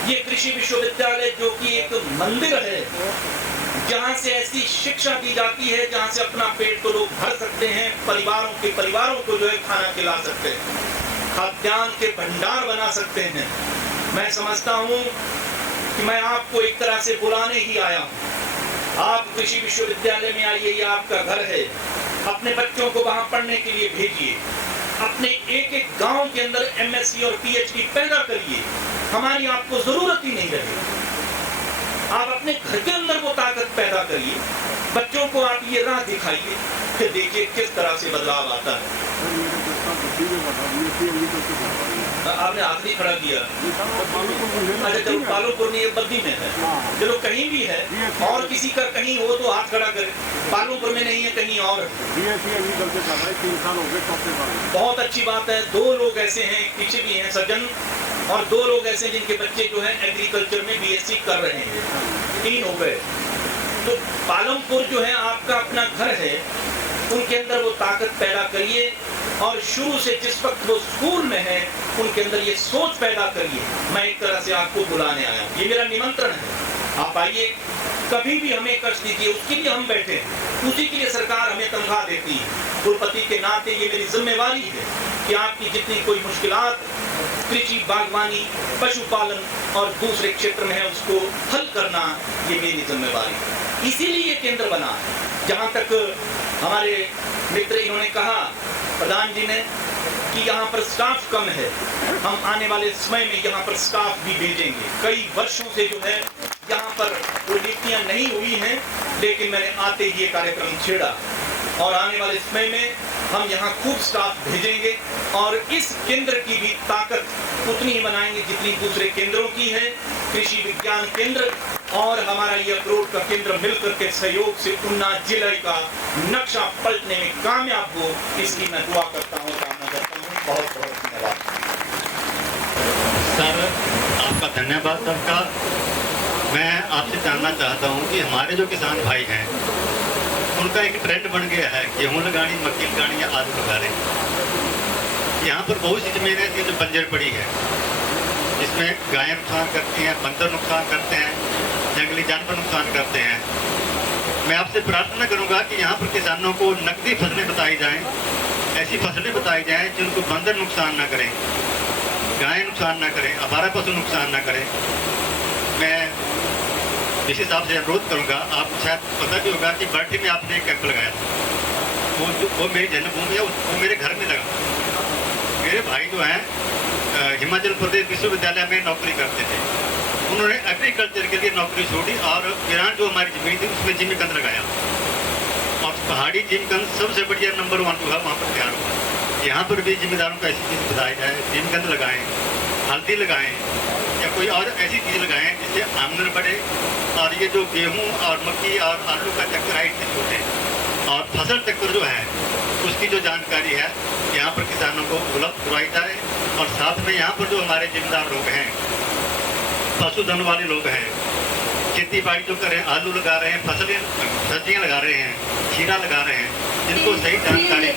ये कृषि विश्वविद्यालय जो कि एक मंदिर है, जहां से ऐसी शिक्षा दी जाती है जहां से अपना पेट तो लोग भर सकते हैं, परिवारों को जो है खाना खिला सकते हैं, खाद्यान्न के भंडार बना सकते हैं। मैं समझता हूं कि मैं आपको एक तरह से बुलाने ही आया हूं। आप कृषि विश्वविद्यालय में आइए, ये आपका घर है। अपने बच्चों को वहां पढ़ने के लिए भेजिए। अपने एक एक गांव के अंदर एमएससी और पीएचडी पैदा करिए। हमारी आपको जरूरत ही नहीं रहेगी। आप अपने घर के अंदर वो ताकत पैदा करिए, बच्चों को आप ये राह दिखाइए, फिर देखिए किस तरह से बदलाव आता है। आपने आखिरी खड़ा किया। अच्छा चलो, पालमपुर में बद्दी में है, चलो कहीं भी है और किसी का कहीं हो तो हाथ खड़ा करे। पालमपुर में नहीं है, कहीं और। बहुत अच्छी बात है। 2 लोग ऐसे हैं, पीछे भी हैं सज्जन, और 2 लोग ऐसे जिनके बच्चे जो है एग्रीकल्चर में बीएससी कर रहे हैं। 3 हो गए। तो पालमपुर जो है आपका अपना घर है, उनके अंदर वो ताकत पैदा करिए और शुरू से जिस वक्त वो स्कूल में है उनके अंदर ये सोच पैदा करिए। मैं एक तरह से आपको बुलाने आया हूँ, ये मेरा निमंत्रण है। आप आइए, कभी भी हमें कष्ट दीजिए, उसके लिए हम बैठे हैं, उसी के लिए सरकार हमें तनख्वाह देती है। कुलपति के नाते ये मेरी जिम्मेवारी है कि आपकी जितनी कोई मुश्किलात कृषि, बागवानी, पशुपालन और दूसरे क्षेत्र में है उसको हल करना, ये मेरी जिम्मेवारी है। इसीलिए ये केंद्र बना है। जहाँ तक हमारे मित्र इन्होंने कहा, प्रधान जी ने, कि यहाँ पर स्टाफ कम है, हम आने वाले समय में यहाँ पर स्टाफ भी भेजेंगे। कई वर्षों से जो है यहाँ पर वो नियुक्तियाँ नहीं हुई हैं, लेकिन मैंने आते ही ये कार्यक्रम छेड़ा और आने वाले समय में हम यहाँ खूब स्टाफ भेजेंगे और इस केंद्र की भी ताकत उतनी ही बनाएंगे जितनी दूसरे केंद्रों की है। कृषि विज्ञान केंद्र और हमारा ये अखरोट का केंद्र मिलकर के सहयोग से उन्ना जिले का नक्शा पलटने में कामयाब हो, इसकी मैं दुआ करता हूँ, कामना करता हूँ। बहुत बहुत धन्यवाद सर, आपका धन्यवाद सबका। मैं आपसे जानना चाहता हूँ कि हमारे जो किसान भाई हैं उनका एक ट्रेंड बन गया है गेहूँ लगानी, मक्की लगानी या आलू लगा रहे हैं। यहाँ पर बहुत सी जमीन ऐसी जो बंजर पड़ी है, जिसमें गायें नुकसान करती हैं, बंदर नुकसान करते हैं, जंगली जानवर नुकसान करते हैं। मैं आपसे प्रार्थना करूंगा कि यहाँ पर किसानों को नकदी फसलें बताई जाएं, ऐसी फसलें बताई जाएं जिनको बंदर नुकसान ना करें, गायें नुकसान ना करें, आवारा पशु नुकसान ना करें। मैं इस हिसाब से अनुरोध करूंगा, आपको शायद पता भी होगा कि बरठी में आपने एक कैंप लगाया था, वो मेरी जन्मभूमि है, वो मेरे घर में लगा। मेरे भाई जो हैं हिमाचल प्रदेश विश्वविद्यालय में नौकरी करते थे, उन्होंने एग्रीकल्चर के लिए नौकरी छोड़ी और ईरान जो हमारी जमीन थी उसमें जिमीकंद लगाया और पहाड़ी जिमीकंद सबसे बढ़िया नंबर 1 जो है वहाँ पर तैयार हुआ। यहाँ पर भी जिम्मेदारों को ऐसी चीज़ बताई जाए, जिमीकंद लगाएं, हल्दी लगाएं या कोई और ऐसी चीज़ लगाएं जिससे आमदन बढ़े और ये जो गेहूँ और मक्की और आलू का चक्कर है इससे छूटे और फसल चक्र जो है उसकी जो जानकारी है यहाँ पर किसानों को उपलब्ध करवाई जाए। और साथ में यहाँ पर जो हमारे जिम्मेदार लोग हैं, पशुधन वाले लोग हैं, खेती बाड़ी जो कर रहे हैं, आलू लगा रहे हैं, सब्जियाँ लगा रहे हैं, खीरा लगा रहे हैं, जिनको सही जानकारी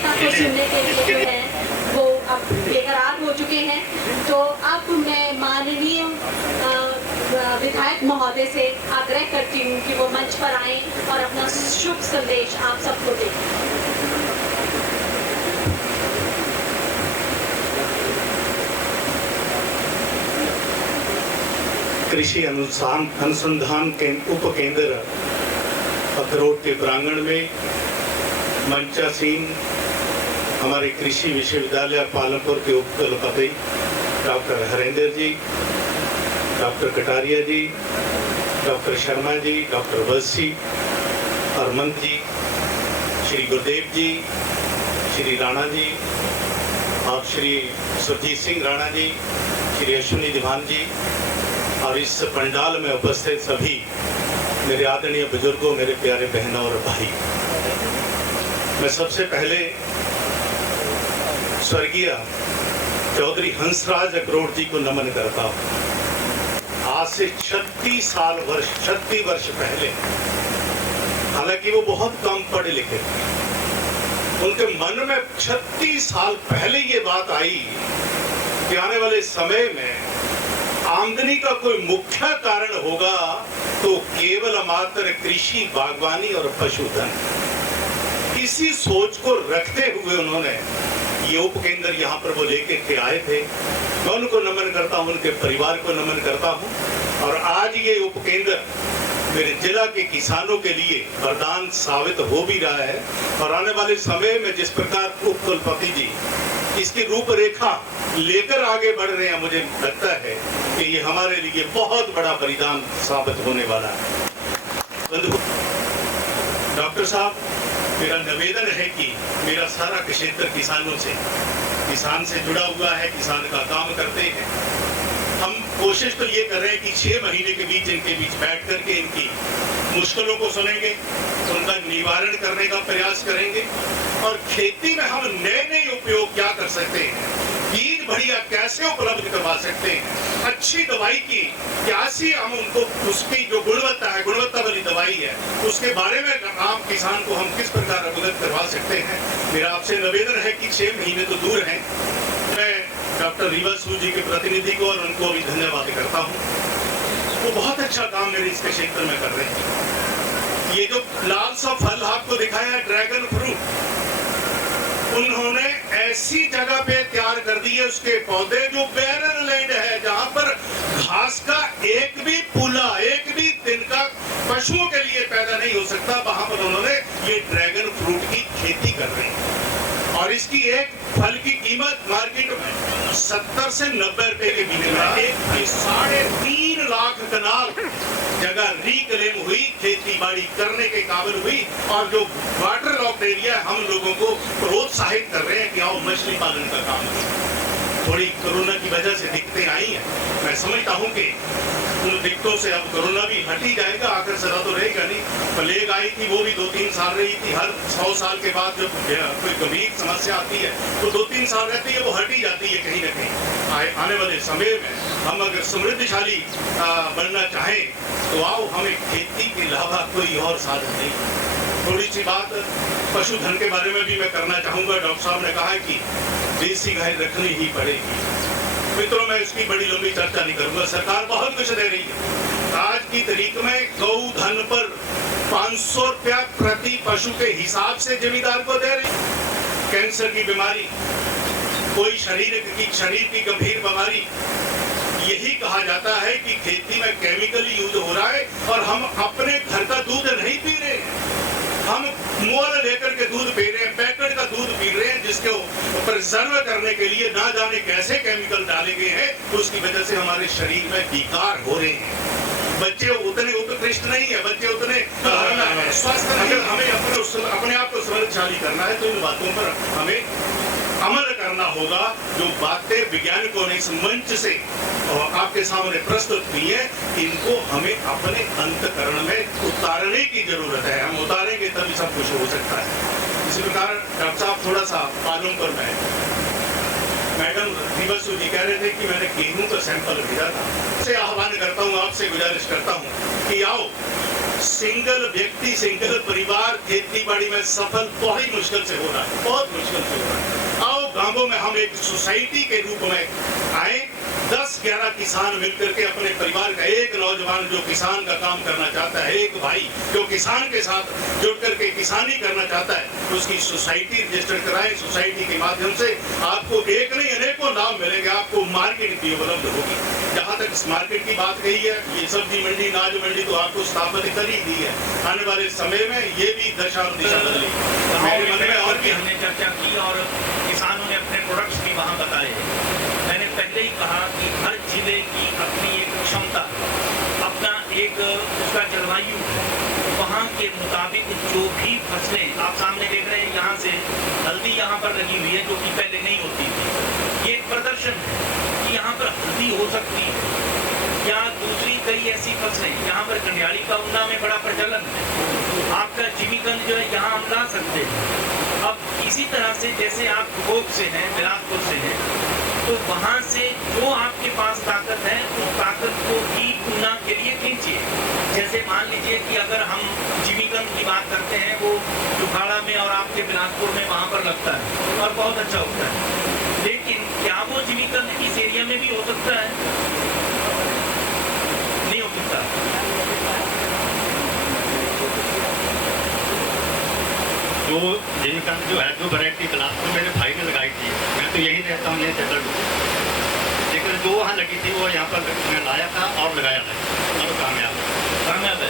इसके लिए वो अब बेकरार हो चुके हैं। तो अब मैं माननीय विधायक महोदय से आग्रह करती हूँ कि वो मंच पर आएं और अपना शुभ संदेश आप सबको दें। कृषि अनुसंधान उप केंद्र अखरोट के प्रांगण में मंचासीन हमारे कृषि विश्वविद्यालय पालमपुर के उप कुलपति डॉक्टर हरेंद्र जी, डॉक्टर कटारिया जी, डॉक्टर शर्मा जी, डॉक्टर वत्सी, हरमंत जी, श्री गुरुदेव जी, श्री राणा जी और श्री सुरजीत सिंह राणा जी, श्री अश्विनी दीवान जी और इस पंडाल में उपस्थित सभी मेरे आदरणीय बुजुर्गों, मेरे प्यारे बहनों और भाई, मैं सबसे पहले स्वर्गीय चौधरी हंसराज अखरोट जी को नमन करता हूँ। आज से 36 वर्ष पहले, हालांकि वो बहुत कम पढ़े लिखे थे, उनके मन में 36 साल पहले ये बात आई कि आने वाले समय में आमदनी का कोई मुख्य कारण होगा तो केवल मात्र कृषि, बागवानी और पशुधन। इसी सोच को रखते हुए उन्होंने ये उपकेंद्र यहाँ पर वो लेके के आए थे। मैं उनको नमन करता हूँ, उनके परिवार को नमन करता हूँ। और आज ये उपकेंद्र मेरे जिला के किसानों के लिए वरदान साबित हो भी रहा है। और आने वाले समय में जिस प्रकार उप कुलपति जी इसकी रूपरेखा लेकर आगे बढ़ रहे हैं, मुझे लगता है कि ये हमारे लिए बहुत बड़ा बलिदान साबित होने वाला है। डॉक्टर साहब, मेरा निवेदन है कि मेरा सारा क्षेत्र किसान से जुड़ा हुआ है, किसान का काम करते हैं। हम कोशिश तो ये कर रहे हैं कि 6 महीने के बीच इनके बीच बैठ करके इनकी मुश्किलों को सुनेंगे, उनका निवारण करने का प्रयास करेंगे और खेती में हम नए उपयोग क्या कर सकते हैं, बीज बढ़िया कैसे उपलब्ध करवा सकते हैं, अच्छी दवाई की कैसी हम उनको उसकी जो गुणवत्ता है, गुणवत्ता वाली दवाई है, उसके बारे में आम किसान को हम किस प्रकार अवगत करवा सकते हैं। मेरा आपसे निवेदन है कि 6 महीने तो दूर हैं। मैं डॉक्टर रीवा सूद जी के प्रतिनिधि को और उनको भी धन्यवाद करता हूँ। वो बहुत अच्छा काम मेरे इस क्षेत्र में कर रहे हैं। ये जो लाल सा फल आपको दिखाया है, ड्रैगन फ्रूट, उन्होंने ऐसी जगह पे तैयार कर दी है उसके पौधे जो बैरन लैंड है, जहां पर घास का एक भी पुला, एक भी तिनका पशुओं के लिए पैदा नहीं हो सकता, वहां पर उन्होंने ये ड्रैगन फ्रूट की खेती कर रहे हैं। और इसकी एक फल की कीमत मार्केट में 70 से 90 रुपए के बीच में। एक 3.5 लाख कनाल जगह रिक्लेम हुई, खेती बाड़ी करने के काबिल हुई। और जो वाटर लॉक्ड एरिया हम लोगों को प्रोत्साहित कर रहे हैं कि आओ मछली पालन का काम करें। थोड़ी कोरोना की वजह से दिक्कतें आई हैं, मैं समझता हूं कि उन दिक्कतों से अब कोरोना भी हट ही जाएगा, आखिर सदा तो रहेगा नहीं। प्लेग आई थी, वो भी 2-3 साल रही थी। हर 100 साल के बाद जब कोई गंभीर समस्या आती है तो 2-3 साल रहती है, वो हट ही जाती है कहीं ना कहीं। आने वाले समय में हम अगर समृद्धशाली बनना चाहें तो आओ, हमें खेती के अलावा कोई और साधन नहीं। थोड़ी सी बात पशुधन के बारे में भी मैं करना चाहूँगा। डॉक्टर साहब ने कहा है कि देसी गाय रखनी ही पड़ेगी। मित्रों, मैं इसकी बड़ी लंबी चर्चा नहीं करूंगा। सरकार बहुत कुछ दे रही है। आज की तारीख में गौधन पर 500 रुपया प्रति पशु के हिसाब से जमींदार को दे रही है। कैंसर की बीमारी, कोई शरीर की गंभीर बीमारी, यही कहा जाता है कि खेती में केमिकल यूज हो रहा है और हम अपने घर का दूध नहीं पी रहे हैं। हम मोल लेकर के दूध पी रहे हैं, पैकेट का दूध पी रहे हैं, जिसको प्रिजर्व करने के लिए ना जाने कैसे केमिकल डाले गए हैं। उसकी वजह से हमारे शरीर में विकार हो रहे हैं। बच्चे उतने उत्कृष्ट नहीं है, बच्चे उतने स्वस्थ नहीं। अगर हमें अपने आप को समृद्धशाली करना है तो इन बातों पर हमें अमल करना होगा। जो बातें वैज्ञानिकों ने इस मंच से आपके सामने प्रस्तुत की है, इनको हमें अपने अंतःकरण में उतारने की जरूरत है। हम उतारेंगे तभी सब कुछ हो सकता है। इसी प्रकार डॉक्टर साहब थोड़ा सा पालनपुर में मैडम दीपसु जी कह रहे थे कि मैंने गेहूं का सैंपल भेजा था। से आह्वान करता हूं, आपसे गुजारिश करता हूं कि आओ, सिंगल व्यक्ति, सिंगल परिवार खेती बाड़ी में सफल बहुत ही मुश्किल से हो रहा है, बहुत मुश्किल से हो रहा है। आओ गांवों में हम एक सोसाइटी के रूप में आए, 10-11 किसान मिलकर के अपने परिवार का एक नौजवान जो किसान का काम करना चाहता है, एक भाई जो किसान के साथ जुड़ करके किसानी करना चाहता है, उसकी सोसाइटी रजिस्टर कराएं। सोसाइटी के माध्यम से आपको एक नहीं अनेकों लाभ मिलेंगे, आपको मार्केट भी उपलब्ध होगी। जहाँ तक इस मार्केट की बात कही है, ये सब्जी मंडी, अनाज मंडी तो आपको स्थापित कर ही दी है। आने वाले समय में ये भी दिशा बदलेगी। मेरे मन में और भी हमने चर्चा की और किसानों ने अपने प्रोडक्ट्स भी वहाँ बताए। मैंने पहले ही कहा कि हर जिले की अपनी एक क्षमता, अपना एक उसका जलवायु, वहाँ के मुताबिक जो भी फसलें आप सामने देख रहे हैं, यहाँ से हल्दी यहाँ पर लगी हुई है जो कि पहले नहीं होती थी। ये एक प्रदर्शन है कि यहाँ पर हल्दी हो सकती है, या दूसरी कई ऐसी फसलें। यहाँ पर कंडियाली का ऊना में बड़ा प्रचलन है, आपका जिमीकंद जो है यहाँ हम ला सकते हैं। अब इसी तरह से जैसे आप भोग से हैं, बिलासपुर से हैं, तो वहाँ से जो आपके पास ताकत है उस ताकत को भी ऊना के लिए खींचिए। जैसे मान लीजिए कि अगर हम जिमीकंद की बात करते हैं, वो जुखाड़ा में और आपके बिलासपुर में वहाँ पर लगता है और बहुत अच्छा होता है, लेकिन क्या वो जिमीकंद इस एरिया में भी हो सकता है? नहीं हो सकता। जो जिमीकंद जो है, जो वैरायटी बिलासपुर मेरे भाई ने लगाई थी, मैं तो यही रहता हूँ, यही चल, लेकिन जो वहाँ लगी थी वो यहाँ पर मैं लाया था और लगाया था, और कामयाब है।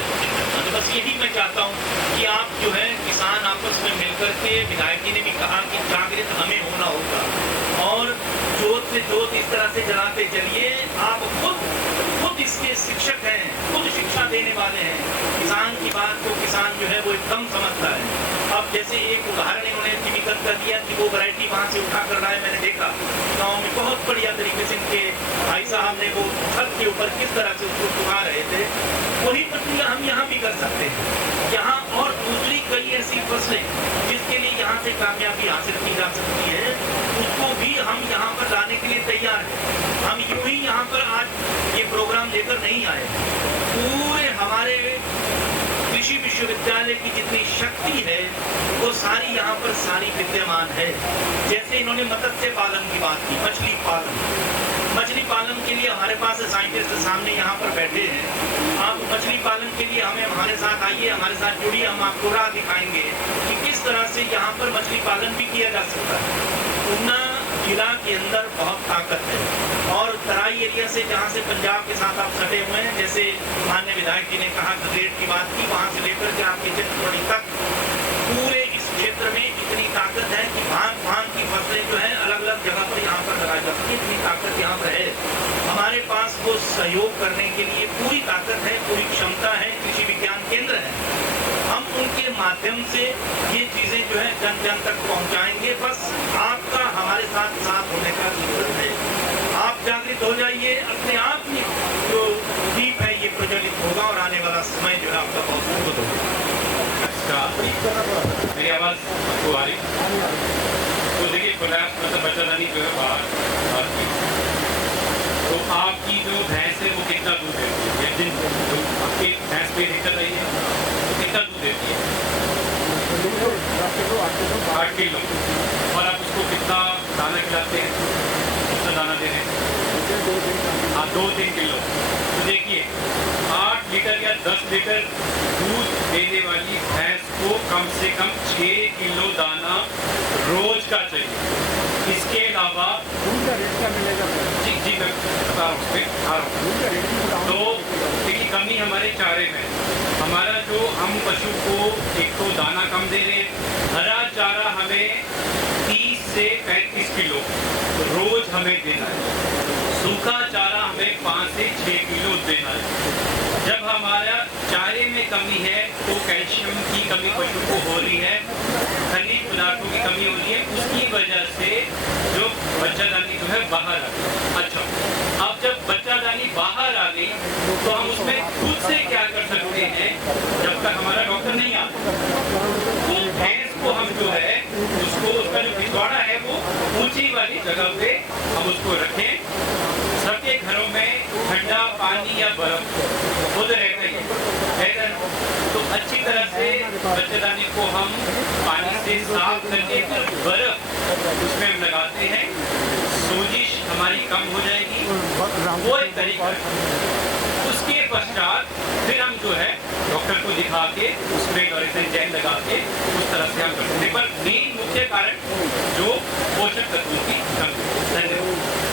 तो बस यही मैं चाहता हूँ कि आप जो है किसान आपस में मिलकर के, विधायक जी ने भी कहा कि जागृत हमें होना होगा और जोत से जोत इस तरह से जलाते चलिए। आप खुद इसके शिक्षक हैं, खुद शिक्षा देने वाले हैं। किसान की बात को किसान जो है वो एकदम समझता है। अब जैसे एक उदाहरण इन्होंने जिमीकंद का दिया कि वो वैरायटी वहाँ से उठा कर लाए, मैंने देखा गाँव में बहुत बढ़िया तरीके से इनके भाई साहब ने वो छत के ऊपर किस तरह से उसको सुखा रहे थे। वही प्रक्रिया हम यहाँ भी कर सकते हैं। यहाँ और दूसरी कई ऐसी फसलें जिसके लिए यहाँ से कामयाबी हासिल की जा सकती है, उसको भी हम यहाँ पर लाने के लिए तैयार हैं। हम यूं ही यहाँ पर आज ये प्रोग्राम लेकर नहीं आए। पूरे हमारे कृषि विश्वविद्यालय की जितनी शक्ति है वो सारी यहाँ पर सारी विद्यमान है। जैसे इन्होंने मत्स्य पालन की बात की, मछली पालन के लिए हमारे पास साइंटिस्ट सामने यहाँ पर बैठे हैं। आप मछली पालन के लिए हमारे साथ आइए, हमारे साथ जुड़िए, हम आपको राह दिखाएंगे कि किस तरह से यहाँ पर मछली पालन भी किया जा सकता है। ऊना जिला के अंदर बहुत ताकत है और तराई एरिया से, जहाँ से पंजाब के साथ आप सटे हुए हैं, जैसे माननीय विधायक जी ने कहा ग्रेड की बात की, वहाँ से लेकर के आपके चित्रकूट तक पूरे इस क्षेत्र में इतनी ताकत है कि भांग की फसलें जो है अलग अलग जगह पर यहाँ पर लगाई जाती है। इतनी ताकत यहाँ पर है, हमारे पास वो सहयोग करने के लिए पूरी ताकत है, पूरी क्षमता है। कृषि विज्ञान केंद्र है, हम उनके माध्यम से ये चीजें जो है जन जन तक पहुँचाएंगे। बस आपका हमारे साथ होने का जरूरत है। आप जागृत हो जाइए, अपने आप ही जो दीप है ये प्रज्वलित होगा और आने वाला समय जो है आपका बहुत सुखद होगा। मेरी आवाज़ को आ रही तो देखिए, मतलब बच्चादानी जो है बाहर की, तो आपकी जो भैंस है वो कितना दूध देती है? एक दिन जो आपकी भैंस पे दिक्कत आई है तो कितना दूध देती है? 8 किलो। और आप उसको कितना दाना खिलाते हैं? कितना दाना दे रहे हैं? हाँ, 2-3 किलो। तो देखिए 8 लीटर या 10 लीटर दूध देने वाली भैंस को कम से कम 6 किलो दाना रोज का चाहिए। इसके अलावा जी मैं बता रहा हूँ तो देखिए कमी हमारे चारे में। हमारा जो हम पशु को एक तो दाना कम दे रहे हैं, हरा चारा हमें 30 से 35 किलो रोज हमें देना है, सूखा चारा हमें 5 से 6 किलो देना है। जब हमारा चारे में कमी है तो कैल्शियम की कमी पशु को हो रही है, खनिज पदार्थों की कमी हो रही है, उसकी वजह से जो बच्चादानी जो है बाहर आ गई। अच्छा, अब जब बच्चादानी बाहर आ गई तो हम उसमें खुद से क्या कर सकते हैं जब तक हमारा डॉक्टर नहीं आता? तो भैंस को हम जो है उसको उसका जो पिछवाड़ा है वो ऊंची वाली जगह पे हम उसको रखें। सबके घरों में ठंडा पानी या बर्फ खुद रहता ही है, तो अच्छी तरह से बच्चेदानी को हम पानी से साफ करके फिर बर्फ उसमें हम लगाते हैं, सोजिश हमारी कम हो जाएगी, वो एक तरीका है। उसके पश्चात फिर हम जो है डॉक्टर को दिखा के उसमें क्लोरोसिन जेल लगा के उस तरह से हम करते हैं, पर मेन मुख्य कारण जो पोषक तत्वों की कमी। धन्यवाद।